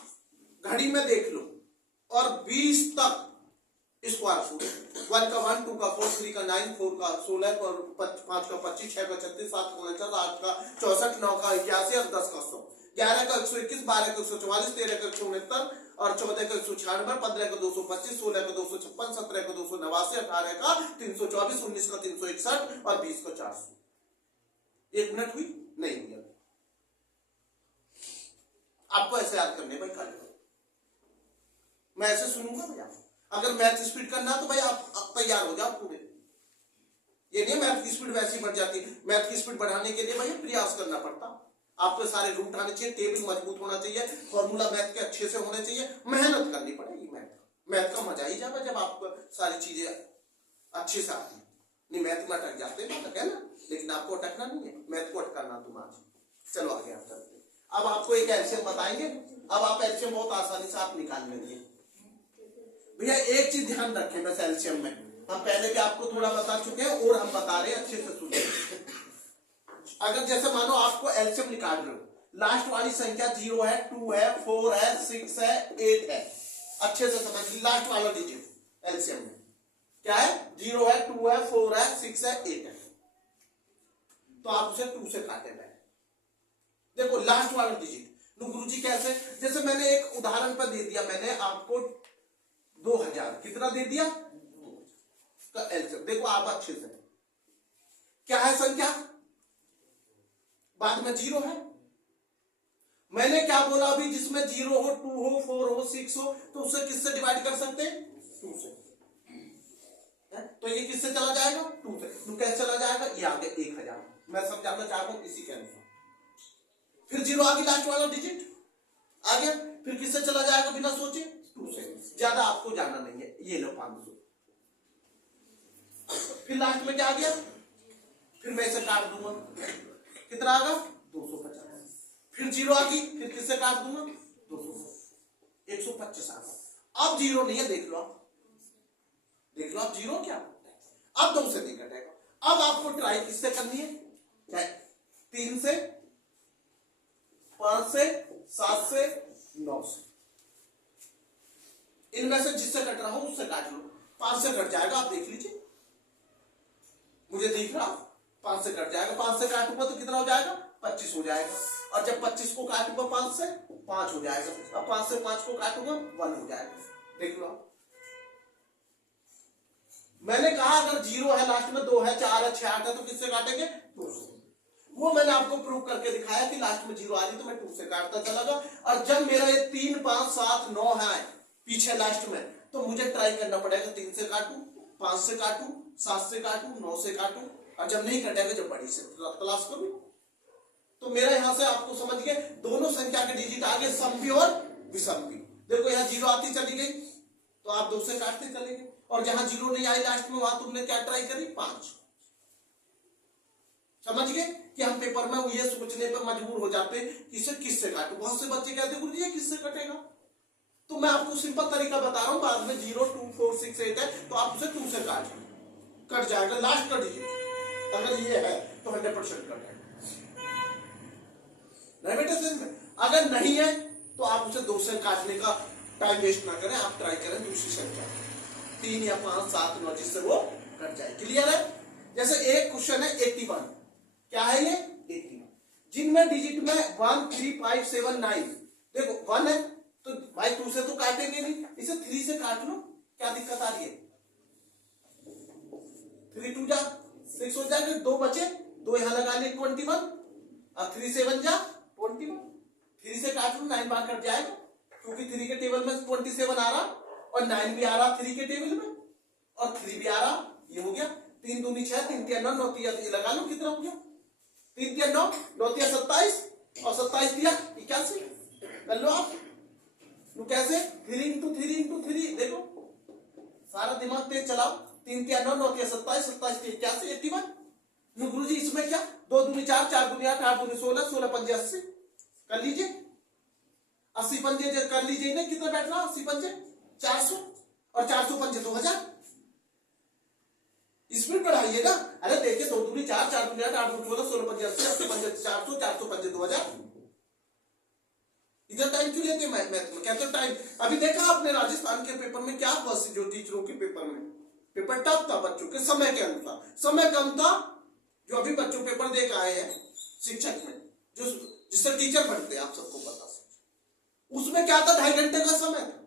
घड़ी में देख लो, और 20 तक स्क्वायर फुट। 1 का 1, 2 का 4, 3 का 9, 4 का 16, और 5 का 25, 6 का 36, 7 का 49, 8 का 64, 9 का 81 और 10 का 100, 11 का 121, 12 का 144, 13 का 169 और 14 का 196, 15 का 225, 16 का 256, 17 का 289, 18 का 324, 19 का 361 और 20 का 400। 1 मिनट हुई? नहीं हुई। आपको ऐसे याद करने भाई, कर मैं ऐसे सुनूंगा भैया। अगर मैथ स्पीड करना तो भाई आप तैयार हो जाओ पूरे। ये नहीं मैथ की स्पीड वैसी बढ़ जाती। मैथ की स्पीड बढ़ाने के लिए भाई प्रयास करना पड़ता। आपको सारे रूट आने चाहिए, टेबल मजबूत होना चाहिए, फॉर्मूला मैथ के अच्छे से होने चाहिए, मेहनत करनी पड़ेगी। मैथ का मजा ही जाएगा जब आपको सारी चीजें अच्छे से आती। नहीं मैथ में अटक जाते हैं अटक है ना, लेकिन आपको अटकना नहीं है, मैथ को अटकाना तुम आज। चलो आगे आप चलते। अब आपको एक एलसीएम बताएंगे। अब आप एलसीएम बहुत आसानी से आप निकाल लेंगे भैया। एक चीज ध्यान रखें बस एलसीएम में, हम पहले भी आपको थोड़ा बता चुके हैं और हम बता रहे हैं, अच्छे से सुनिए। अगर जैसे मानो आपको एलसीएम निकाल रहे हो, लास्ट वाली संख्या 0 है, 2 है, 4 है, 6 है, 8 है, अच्छे से समझ लीजिए। लास्ट वाला डिजिट एलसीएम में क्या है? 0 है, 2 है, 4 है, 6 है, 8 है। तो आप उसे 2 से काटे गए। देखो लास्ट वाला डिजिट। गुरुजी कैसे? जैसे मैंने एक उदाहरण पर दे दिया, मैंने आपको 2000 कितना दे दिया का एलसीएम। देखो आप अच्छे से, क्या है संख्या? बाद में 0 है। मैंने क्या बोला अभी? जिसमें 0 हो, 2 हो, 4 हो, 6 हो, तो उसे किससे डिवाइड कर सकते हैं? 2 से। तो ये किससे चला जाएगा? 2 से। 2 कैसे चला जाएगा? ये आगे 1000। मैं समझाना चाहता हूं इसी के अनुसार। फिर 0 आगे लास्ट वाला डिजिट आ गया। फिर किससे चला जाएगा बिना सोचे? 2 से। ज्यादा आपको जाना नहीं है। ये लो 500। फिर लास्ट में क्या आ गया? फिर मैं इसे काट दूंगा, कितना आ गया? 250। फिर 0 आ गई, फिर किससे काट दूंगा? 200, 125 आ गया। अब 0 नहीं है, देख लो आप, देख लो आप 0 क्या? अब 2 से नहीं कटेगा। अब आपको ट्राई किससे करनी है? 3 से, 5 से, 7 से, 9 से। इनमें से जिससे कट रहा हो उससे काट लो। 5 से कट जाएगा, आप देख लीजिए, मुझे दिख रहा 5 से कट जाएगा। 5 से काटूंगा तो कितना हो जाएगा? 25 हो जाएगा। और जब 25 को काटूंगा 5 से, 5 हो जाएगा। अब 5 से 5 को काटूंगा 1 हो जाएगा। देख लो मैंने कहा अगर 0 है, लास्ट में 2 है, 4 है, 6 है, तो किससे काटेंगे? 2 से। वो मैंने आपको प्रूव करके दिखाया कि लास्ट में 0 आ गई तो मैं 2 से काटता चला गया। और जब मेरा ये 3, 5, 7, 9 है पीछे लास्ट में, तो मुझे ट्राई करना पड़ेगा 3 से काटूं, 5 से काटूं, 7 से काटूं, 9 से काटूं। और जब नहीं कटेगा जब बड़ी से तलाश करूं। तो मेरा यहां से आपको समझ गए, दोनों संख्या के डिजिट आगे समभी और विषम भी। देखो यहां 0 आती चली गई तो आप 2 से काटते चले गए, और जहां 0 नहीं आई लास्ट में, वहां तुमने क्या ट्राई करी? 5। समझ गए कि हम पेपर में ये सोचने पर मजबूर हो जाते हैं कि इसे किससे काटूं। बहुत से बच्चे कहते हैं गुरुजी ये किससे कटेगा? तो मैं आपको सिंपल तरीका बता रहा हूं। बाद में 0, 2, 4, 6, 8 है तो आप उसे 2 से कट जाएगा। लास्ट का डिजिट अगर ये है तो 100% कट जाएगा। नहीं बेटा समझ में? अगर नहीं है तो आप उसे 2 से काटने का टाइम वेस्ट ना करें, आप ट्राई करें दूसरी संख्या 3 या 5, 7, 9 जिससे वो कट जाए। क्लियर है? जैसे एक क्वेश्चन है 81। क्या है ये? 81। जिनमें डिजिट में 1, 3, 5, 7, 9। देखो 1 है तो भाई 2 से तो काटेंगे नहीं, इसे 3 से काट लो। क्या दिक्कत आ रही है? 3 2 जा 6 हो जाएगा, 2 बचे, 2 यहां लगा ले 21 और 3 7 जा 21। 3 से काट लो, 9 बार कट जाएगा, क्योंकि 3 के टेबल में 27 आ रहा और 9 भी आ रहा 3 के टेबल में, और 3 भी आ रहा। ये हो गया 3 दूनी 6, 3 तिया 9, 9 तिया ये लगा लो कितना हो गया, 3 तिया 9, 9 तिया 27 और 27 तिया 81 कर लो आप। कैसे 3 इंटू 3 इंटू 3, देखो सारा दिमाग तेज चलाओ। 3 तिया 9, 9 तिया 27, 27 तिया 81, 81। गुरु जी इसमें क्या 2 दूनी 4, 4 दूनी 8, 8 दूनी 16, 16 पंजे 80 कर लीजिए। 80 पंजे कर लीजिए ना, कितना बैठ रहा 80 पंजे 400 और 400 पंजे 2000। स्पीड बढ़ाइएगा। अरे देखिए 2 दूनी 4, 4 दूनी 8, 8 दूनी 16, 16 पंजे 80, 80 पंजे 400, 400 पंजे 2000। इधर टाइम क्यों लेते मैथ में, कहते हो टाइम। अभी देखा आपने राजस्थान के पेपर में क्या हुआ, जो टीचरों के पेपर में पेपर टफ था बच्चों के समय के अनुसार, समय कम था। जो अभी बच्चों पेपर दे के आए हैं शिक्षक में, जो जिससे टीचर बनते हैं, आप सबको पता है, उसमें क्या था 2.5 घंटे का समय था।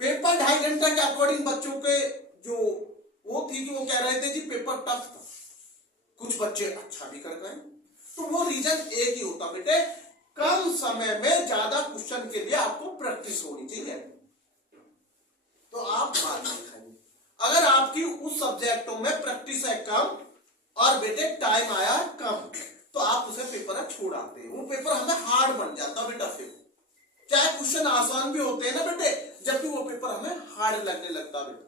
पेपर 2.5 घंटे के अकॉर्डिंग बच्चों के जो वो थी कि वो कह रहे थे जी पेपर टफ था, कुछ बच्चे अच्छा भी कर गए। तो वो रीजन एक ही होता बेटे, कम समय में ज्यादा क्वेश्चन के लिए आपको प्रैक्टिस होनी चाहिए, तो आप मार नहीं खाएंगे। अगर आपकी उस सब्जेक्टों में प्रैक्टिस है कम और बेटे टाइम आया कम, तो आप उसे पेपर छोड़ आते हैं, वो पेपर हमें हार्ड बन जाता बेटा। फिर चाहे क्वेश्चन आसान भी होते हैं ना बेटे, जब भी वो पेपर हमें हार्ड लगने लगता बेटा।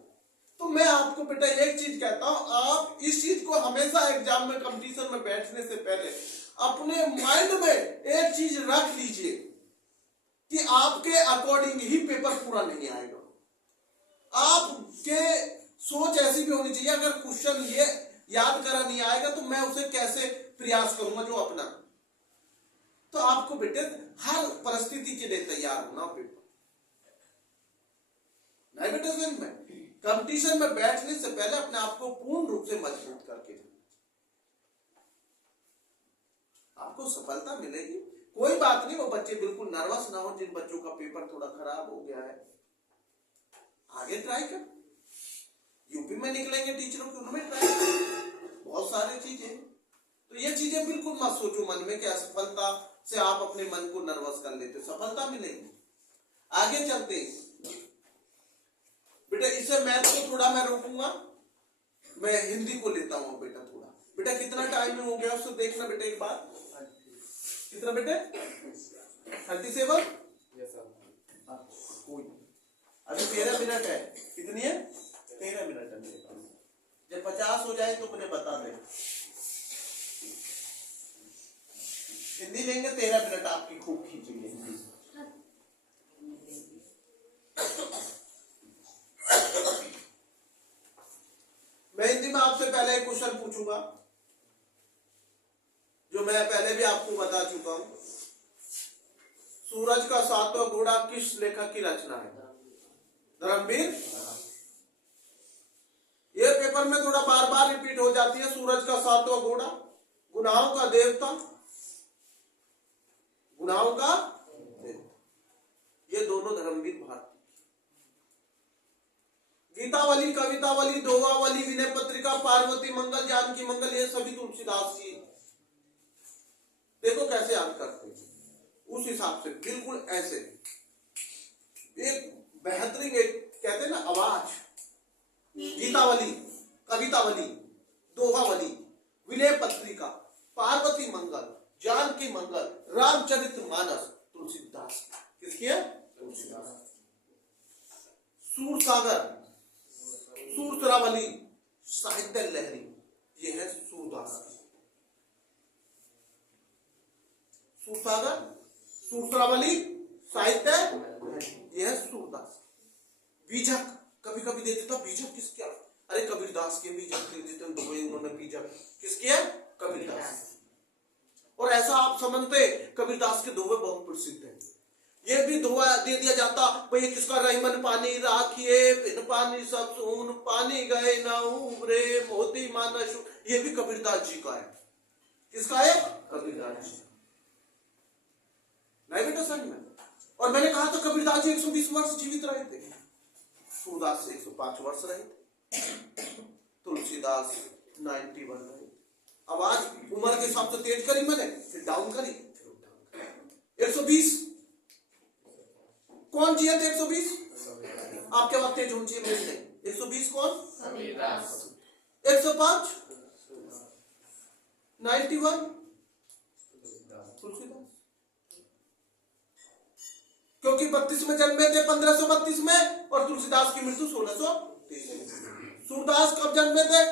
तो मैं आपको बेटा एक चीज कहता हूं, आप इस चीज को हमेशा एग्जाम में कंपटीशन में बैठने से पहले अपने माइंड में एक चीज रख लीजिए कि आपके अकॉर्डिंग ही पेपर पूरा नहीं आएगा। आपके सोच ऐसी भी होनी चाहिए, अगर क्वेश्चन ये याद करा नहीं आएगा तो मैं उसे कैसे प्रयास करूंगा जो अपना। तो आपको बेटे हर परिस्थिति के लिए तैयार होना पेपर नहीं बेटे। में कंपटीशन में बैठने से पहले अपने आप को पूर्ण रूप से मजबूत करके आपको सफलता मिलेगी। कोई बात नहीं, वो बच्चे बिल्कुल नर्वस ना हो जिन बच्चों का पेपर थोड़ा खराब हो गया है, आगे ट्राई कर। यूपी में निकलेंगे टीचरों के, उनमें ट्राई कर, बहुत सारी चीजें। तो ये चीजें बिल्कुल मत सोचो मन में कि असफलता से आप अपने मन को नर्वस कर लेते, सफलता मिलेगी। आगे चलते बेटा, इससे मैथ को थोड़ा मैं रोकूंगा, मैं हिंदी को लेता हूं बेटा थोड़ा। बेटा कितना टाइम में हो गया उसको देखना बेटा एक बार, कितना बेटे 37। अभी 13 मिनट है, कितनी है 13 मिनट है। जब 50 हो जाए तो मुझे बता दे। हिंदी लेंगे 13 मिनट आपकी खूब खींचेंगे हिंदी। मैं हिंदी में आपसे पहले एक क्वेश्चन पूछूंगा जो मैं पहले भी आपको बता चुका हूं। सूरज का 7वां घोड़ा किस लेखक की रचना है? धर्मवीर। ये पेपर में थोड़ा बार बार रिपीट हो जाती है। सूरज का 7वां घोड़ा, गुनाहों का देवता, गुनाहों का देवता, ये दोनों धर्मवीर भारती। गीतावली, कवितावली, दोहावली, विनय पत्रिका, पार्वती मंगल, जानकी मंगल, ये सभी तुलसीदास जी। देखो कैसे याद करते हैं, उस हिसाब से बिल्कुल ऐसे एक बेहतरीन, एक कहते हैं ना आवाज। गीतावली, कवितावली, दोहावली, विनय पत्रिका, पार्वती मंगल, जानकी मंगल, रामचरितमानस, तुलसीदास। किसकी है? तुलसीदास। सूरसागर, सूरसरावली, साहित्य लहरी, ये है सूरदास। सूरसागर, सूरसरावली, साहित्य, ये है सूरदास। बीजक कभी कभी दे देता, बीजक किसके? अरे कबीरदास के बीजक दे देते, उन्होंने बीजक किसके है? कबीरदास। और ऐसा आप समझते कबीरदास के दोहे बहुत प्रसिद्ध है। ये भी दोहा दे दिया जाता भाई किसका? रहीमन पानी राखिए फिर पानी सब सून, पानी गए ना उबरे मोती मानस, ये भी कबीरदास जी का है। किसका है? कबीरदास जी। नहीं बेटा समझ में। और मैंने कहा था कबीरदास जी 120 वर्ष जीवित रहे थे, सूरदास 105 वर्ष रहे थे, तुलसीदास 91 रहे। आवाज उम्र के हिसाब से तेज करी मैंने, फिर डाउन करी, 120। कौन जिए थे 120? आपके बात तेज होनी चाहिए, मेरी नहीं। 120 कौन? कबीरदास। 105 91 तुलसीदास। क्योंकि 32 में जन्मे थे 1532 में, और तुलसीदास की मृत्यु 1630 में। सूरदास कब जन्मे थे?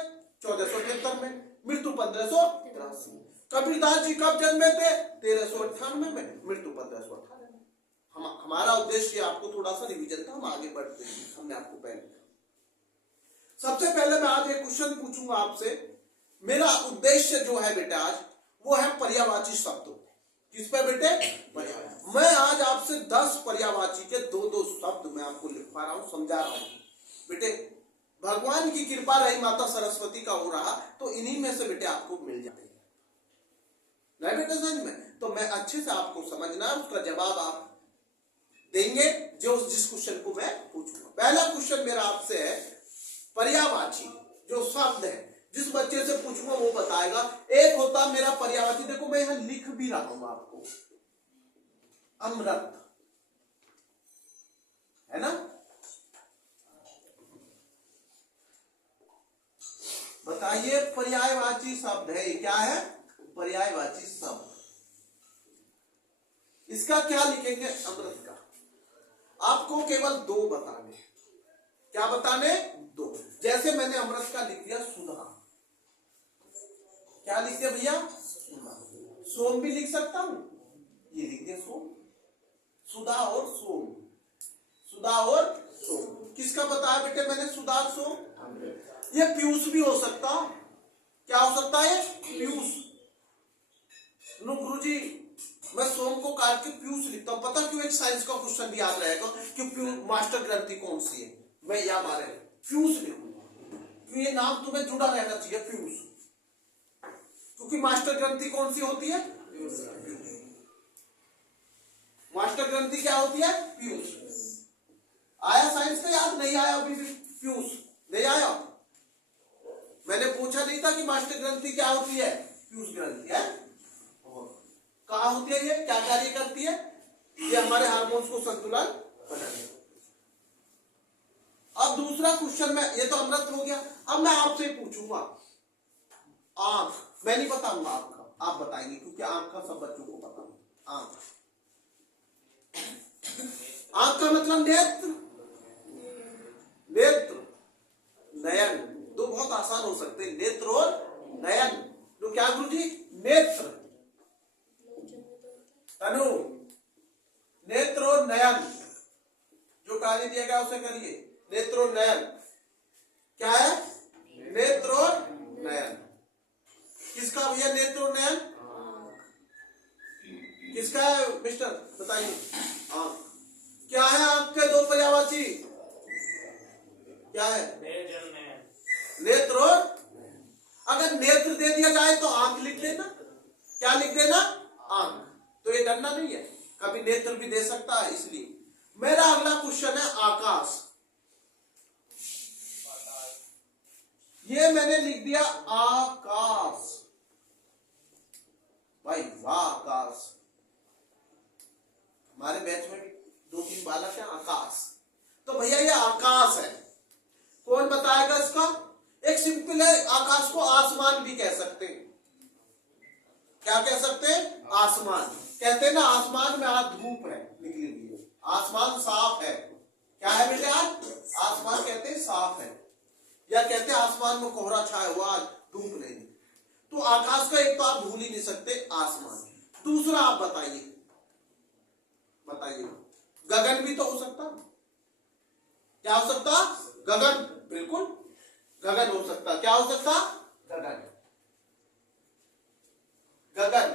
1473 में, मृत्यु 1583। कबीरदास जी कब जन्मे थे? 1398 में, मृत्यु 1518 में। हमारा उद्देश्य आपको थोड़ा सा रिवीजन था, हम आगे बढ़ते हैं। हमने आपको पहले सबसे पहले मैं आज एक क्वेश्चन पूछूंगा आपसे। मेरा उद्देश्य जो है बेटा आज वो है पर्यायवाची शब्दों। किस पे बेटे? पर्यायवाची। मैं आज आपसे 10 पर्यायवाची के 2-2 शब्द मैं आपको लिखवा रहा हूं, समझा रहा हूं बेटे। भगवान की कृपा रही, माता सरस्वती का हो रहा, तो इन्हीं में से बेटे आपको मिल जाएंगे नहीं बेटे समझ में। तो मैं अच्छे से आपको समझना, उसका जवाब आप देंगे जो जिस क्वेश्चन को मैं पूछूंगा। पहला क्वेश्चन मेरा आपसे है, पर्यायवाची जो शब्द है, जिस बच्चे से पूछूंगा वो बताएगा। एक होता मेरा पर्यायवाची, देखो मैं यहां लिख भी रहा हूं आपको, अमृत, है ना। बताइए पर्यायवाची शब्द है, क्या है? पर्यायवाची शब्द। इसका क्या लिखेंगे? अमृत का। आपको केवल 2 बताने। क्या बताने? 2। जैसे मैंने अमृत का लिख दिया सुधा। क्या लिख दिया भैया? सोम भी लिख सकता हूं, ये लिख दिया सोम। सुधा और सोम, सुधा और सोम। किसका बताया बेटे मैंने? सुधा और सोम। ये पीयूष भी हो सकता। क्या हो सकता है? पीयूष। नो गुरुजी मैं सोम को काट के पीयूष लिखता हूं। पता क्यों? एक साइंस का क्वेश्चन भी याद रहेगा कि मास्टर ग्रंथि कौन सी है, मैं याद आ रहा है पीयूष लिखूंगा, क्योंकि ये नाम तुम्हें जुड़ा रहना चाहिए पीयूष। क्योंकि मास्टर ग्रंथि कौन सी होती है? मास्टर ग्रंथि क्या होती है? पीयूष। आया साइंस का याद? नहीं आया अभी भी? पीयूष नहीं आया? मैंने पूछा नहीं था कि मास्टर ग्रंथि क्या होती है? पीयूष ग्रंथि है। कहाँ होती है? ये क्या कार्य करती है? ये हमारे हार्मोन्स को संतुलन बनाने। अब दूसरा क्वेश्चन में, ये तो अमृत हो गया। अब मैं आपसे पूछूंगा आंख। मैं नहीं बताऊंगा आपका, आप बताएंगे, क्योंकि आंख का सब बच्चों को पता है। आंख, आंख का मतलब नेत्र, नेत्र, नयन। 2 बहुत आसान हो सकते हैं, नेत्र और नयन। तो क्या गुरुजी? नेत्र, तनु, नेत्र और नयन। जो कार्य दिया गया उसे करिए। नेत्र और नयन क्या है? नेत्र और नयन। किसका भैया नेत्र और नयन? किसका है मिस्टर? बताइए। आंख। क्या है आंख के 2 पर्यायवाची? क्या है? नेत्र और, अगर नेत्र दे दिया जाए तो आंख लिख देना। क्या लिख देना? आंख। तो ये डरना नहीं है, कभी नेत्र भी दे सकता है। इसलिए मेरा अगला क्वेश्चन है आकाश। ये मैंने लिख दिया आकाश। भाई वाह आकाश। हमारे बैच में भी 2-3 बालक हैं आकाश। तो भैया ये आकाश है। कौन बताएगा इसका? एक सिंपल है, आकाश को आसमान भी कह सकते हैं। क्या कह सकते हैं? आसमान। कहते हैं ना आसमान में आज धूप है निकली हुई है, आसमान साफ है। क्या है बेटे? आज आसमान कहते हैं साफ है, या कहते हैं आसमान में कोहरा छाया हुआ, आज धूप नहीं। तो आकाश का एक तो आप भूल ही नहीं सकते, आसमान। दूसरा आप बताइए, बताइए गगन भी तो हो सकता। क्या हो सकता? गगन, बिल्कुल गगन हो सकता। क्या हो सकता? गगन, गगन।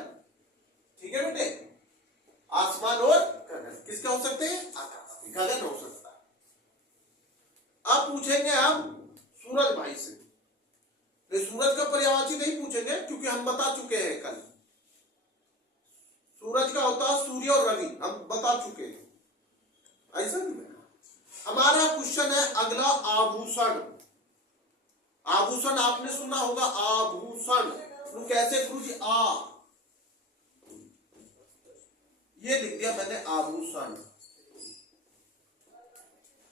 ठीक है बेटे, आसमान और गगन किसके हो सकते हैं? आकाश, गगन हो सकता है। अब पूछेंगे हम सूरज भाई से। सूरज का पर्यायवाची नहीं पूछेंगे, क्योंकि हम बता चुके हैं कल। सूरज का होता है सूर्य और रवि, हम बता चुके हैं। ऐसा नहीं है। हमारा क्वेश्चन है अगला आभूषण। आभूषण आपने सुना होगा, आभूषण। तो कैसे गुरु जी? आ, ये लिख दिया मैंने आभूषण।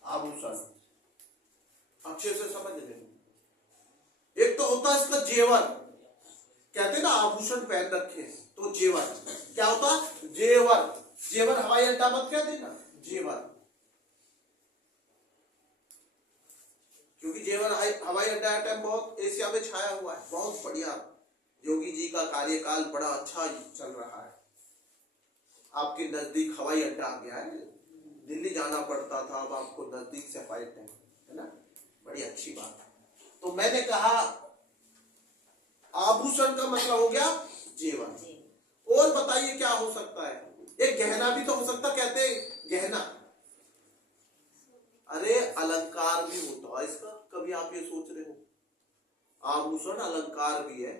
आभूषण अच्छे से समझ लेना। एक तो होता है इसका जेवर, कहते हैं ना आभूषण पहन रखे हैं, तो जेवर क्या होता है? जेवर। जेवर हवाई अड्डा मत कहते ना, जेवर, क्योंकि जेवर हवाई अड्डा टाइम बहुत एशिया में छाया हुआ है। बहुत बढ़िया, योगी जी का कार्यकाल बड़ा अच्छा चल रहा है। आपके नजदीक हवाई अड्डा आ गया है, दिल्ली जाना पड़ता था, अब आपको नजदीक से हवाई अड्डा है ना, बड़ी अच्छी बात है। तो मैंने कहा आभूषण का मतलब हो गया जेवर। और बताइए क्या हो सकता है? एक गहना भी तो हो सकता, कहते हैं गहना, अरे अलंकार भी होता है इसका। कभी आप ये सोच रहे हो? आभूषण अलंकार भी है।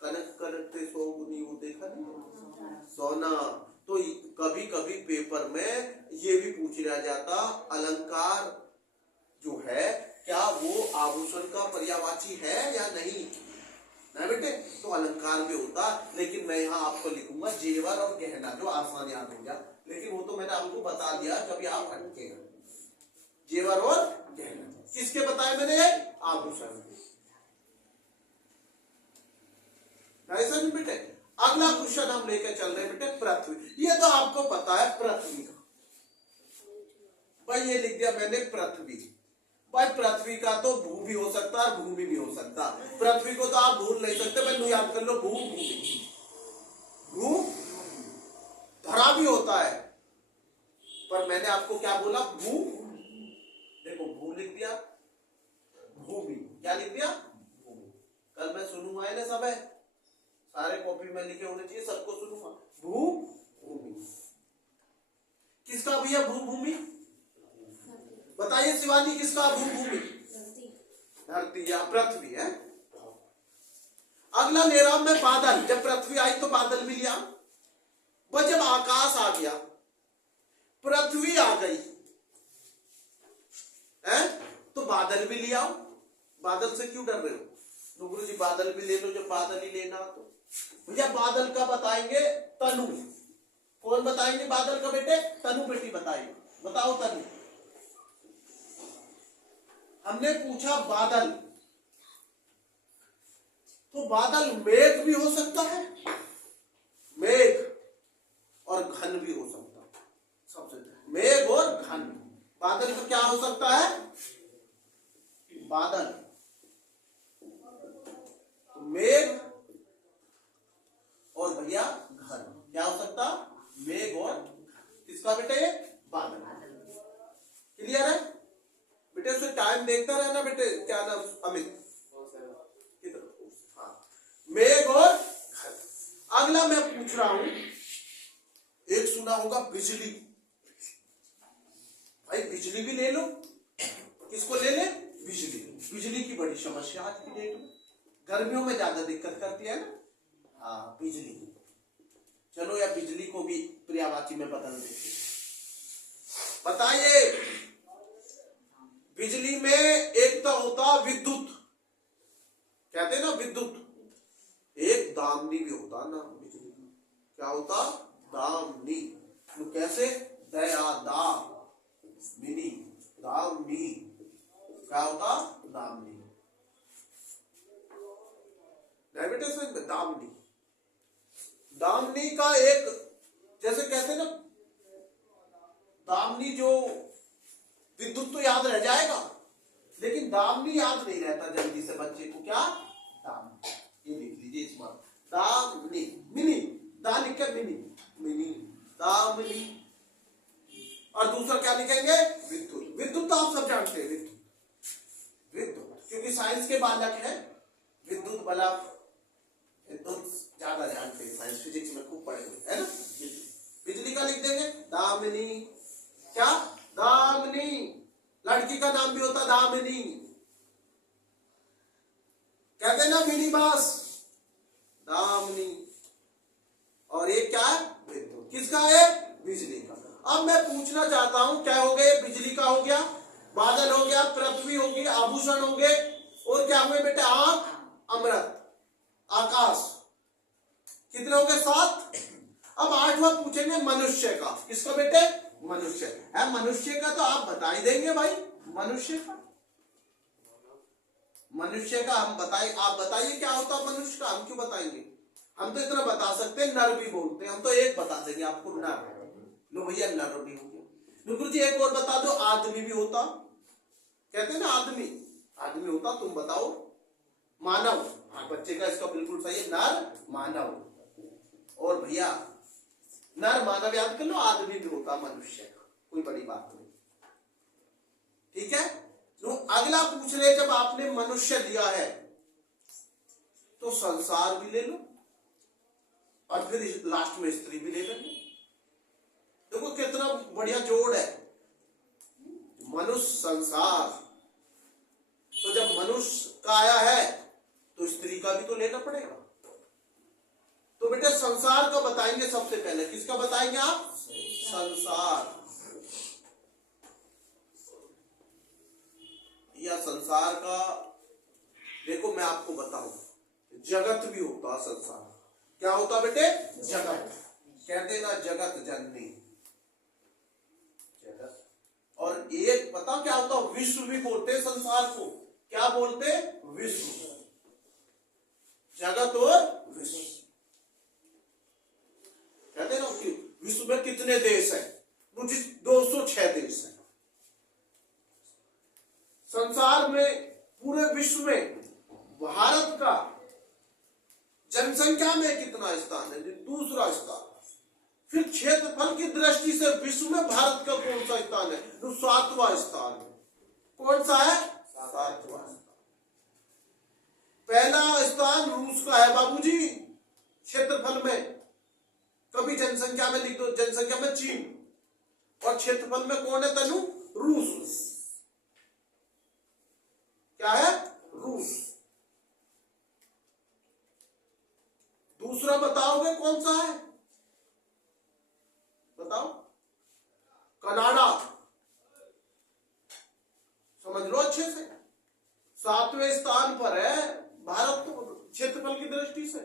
कनक करते सोगुनी, वो देखा नहीं सोना। तो कभी कभी पेपर में ये भी पूछ लिया जाता, अलंकार जो है क्या वो आभूषण का पर्यायवाची है या नहीं? ना बेटे, तो अलंकार भी होता, लेकिन मैं यहाँ आपको लिखूंगा जेवर और गहना, जो आसान याद हो गया। लेकिन वो तो मैंने आपको बता दिया, कभी आप अटकेगा। जेवर और गहना किसके बताए मैंने? आभूषण। बेटे अगला क्वेश्चन हम लेकर चल रहे हैं बेटे पृथ्वी। ये तो आपको पता है पृथ्वी का, भाई ये लिख दिया मैंने पृथ्वी। भाई पृथ्वी का तो भू भी हो सकता है, भूमि भी हो सकता। पृथ्वी को तो आप भूल नहीं सकते, मैं याद कर लो, भू भूमि। भू धरा भी होता है, पर मैंने आपको क्या बोला? भू। देखो भू लिख दिया, भूमि क्या लिख दिया? भूमि। कल मैं सुनूंगा है ना, सब है, सारे कॉपी में लिखे होने चाहिए, सबको सुनूंगा। भू भूमि किसका भी है? भू भूमि। बताइए शिवानी, किसका भू भूमि? धरती या पृथ्वी है। अगला ले रहा हूं मैं बादल। जब पृथ्वी आई तो बादल भी लिया, बस जब आकाश आ गया, पृथ्वी आ गई है, तो बादल भी लिया। बादल से क्यों डर रहे हो? तो गुरु जी बादल भी ले लो, जब बादल ही लेना तो भैया बादल का बताएंगे तनु। कौन बताएंगे बादल का बेटे? तनु बेटी बताएंगे। बताओ तनु। हमने पूछा बादल, तो बादल मेघ भी हो सकता है, मेघ और घन भी हो सकता है। सबसे मेघ और घन, बादल का क्या हो सकता है? बादल, मेघ और भैया घन। क्या हो सकता? मेघ और किसका बेटे? बादल। क्लियर है बेटे? उसे टाइम देखता रहना बेटे। क्या नाम? अमित। हाँ, मेघ और घन। अगला मैं पूछ रहा हूं, एक सुना होगा बिजली। भाई बिजली भी ले लो। किसको ले ले? बिजली। बिजली की बड़ी समस्या आज की डेट में, गर्मियों में ज्यादा दिक्कत करती है ना। हाँ बिजली, चलो या बिजली को भी पर्यायवाची में बदल देते। बताइए बिजली में एक तो होता विद्युत, कहते हैं ना विद्युत, एक दामनी भी होता ना बिजली का। क्या होता? दामनी। तो कैसे? दया दा मिनी दामनी। क्या होता? दामनी। दामनी, दामनी का एक, जैसे कहते हैं ना, दामनी जो विद्युत तो याद रह जाएगा, लेकिन दामनी याद नहीं रहता जल्दी से बच्चे को। क्या? दामनी। ये लिख लीजिए इस बार, दामनी। मिनी, दा लिख कर मिनी, मिनी दामनी। और दूसरा क्या लिखेंगे? विद्युत। विद्युत तो आप सब जानते हैं, विद्युत। विद्युत क्योंकि साइंस के बालक है, विद्युत बल्ब, विद्युत ज्यादा जानते हैं, साइंस फिजिक्स में खूब पढ़े हुए है ना। बिजली का लिख देंगे दामिनी। क्या? दामिनी। लड़की का नाम भी होता दामिनी, कहते ना मिनी बास, दामिनी। और ये क्या है? विद्युत। किसका है? बिजली का। अब मैं पूछना चाहता हूं, क्या हो गए? बिजली का हो गया, बादल हो गया, पृथ्वी हो गई, आभूषण हो गए, और क्या हुए बेटे? आंख, अमृत, आकाश। कितने हो गए? 7। अब 8वां पूछेंगे मनुष्य का। किसका बेटे? मनुष्य है। मनुष्य का तो आप बता ही देंगे भाई, मनुष्य का। मनुष्य का हम बताए, आप बताइए क्या होता है मनुष्य का, हम क्यों बताएंगे? हम तो इतना बता सकते हैं, नर भी बोलते हैं, हम तो एक बता देंगे आपको, नर। लो भैया नर भी हो गया। गुरु जी एक और बता दो, आदमी भी होता, कहते हैं ना आदमी, आदमी होता, तुम बताओ। मानव, हाँ बच्चे का इसका बिल्कुल सही है, नर मानव। और भैया नर मानव याद कर लो, आदमी भी होता मनुष्य का, कोई बड़ी बात नहीं। ठीक है, तो अगला पूछ रहे, जब आपने मनुष्य दिया है तो संसार भी ले लो और फिर लास्ट में स्त्री भी ले लेंगे। देखो कितना बढ़िया जोड़ है, मनुष्य संसार। तो जब मनुष्य का आया है तो स्त्री का भी तो लेना पड़ेगा। तो बेटे संसार का बताएंगे सबसे पहले, किसका बताएंगे आप? संसार। या संसार का देखो मैं आपको बताऊं, जगत भी होता संसार। क्या होता बेटे? जगत। कहते ना जगत जननी, जगत। और एक पता क्या होता, विश्व भी बोलते संसार को। क्या बोलते? विश्व। जगत और विश्व। कहते ना कि विश्व में कितने देश हैं? 206 देश हैं। संसार में, पूरे विश्व में भारत का जनसंख्या में कितना स्थान है? दूसरा स्थान। फिर क्षेत्रफल की दृष्टि से विश्व में भारत का कौन सा स्थान है? तो 7वां स्थान है। कौन सा है? 7वां स्थान। पहला स्थान रूस का है बाबूजी, क्षेत्रफल में। कभी जनसंख्या में लिख दो, जनसंख्या में चीन, और क्षेत्रफल में कौन है तनु? रूस। क्या है? रूस। दूसरा बताओगे कौन सा है? बताओ। कनाडा। समझ लो अच्छे से, 7वें स्थान पर है भारत तो क्षेत्रफल की दृष्टि से।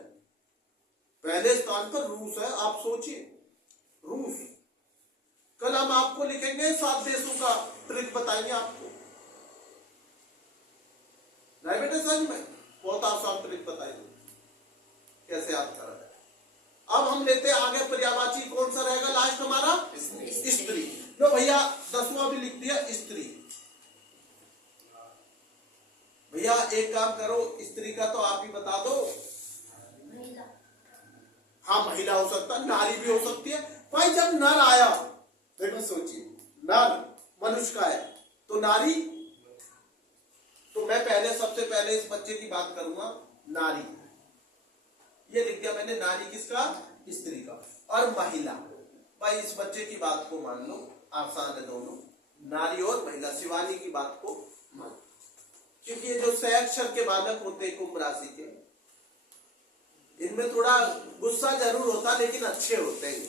पहले स्थान पर रूस है, आप सोचिए, रूस। कल हम आपको लिखेंगे 7 देशों का ट्रिक बताएंगे आपको, नहीं बेटे सच में बहुत आसान ट्रिक बताएंगे कैसे आप करा जाए। अब हम लेते आगे, पर्यायवाची कौन सा रहेगा लास्ट हमारा? स्त्री। लो भैया 10वां भी लिख दिया, स्त्री। भैया एक काम करो, स्त्री का तो आप ही बता दो। हाँ महिला हो सकता है, नारी भी हो सकती है। भाई जब नर आया, देखो सोचिए, नर मनुष्य का है तो नारी। तो मैं पहले, सबसे पहले इस बच्चे की बात करूंगा, नारी। ये लिख दिया मैंने, नारी किसका? स्त्री का। और महिला, भाई इस बच्चे की बात को मान लो, आसान है दोनों, नारी और महिला। शिवानी की बात को मान लो, क्योंकि ये जो सहअक्षर के बालक होते हैं कुंभ राशि के, इनमें थोड़ा गुस्सा जरूर होता लेकिन अच्छे होते हैं,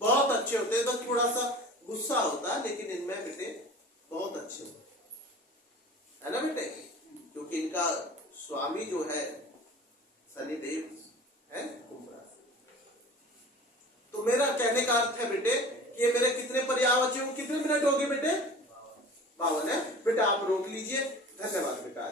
बहुत अच्छे होते हैं। बस थोड़ा सा गुस्सा होता है लेकिन इनमें बेटे बहुत अच्छे होते है ना बेटे, क्योंकि इनका स्वामी जो है शनिदेव है कुंभ राशि। तो मेरा कहने का अर्थ है बेटे कि ये मेरे कितने पर्यायवाची, कितने मिनट हो गए बेटे? 52 है। बेटा आप रोक लीजिए। धन्यवाद बेटा।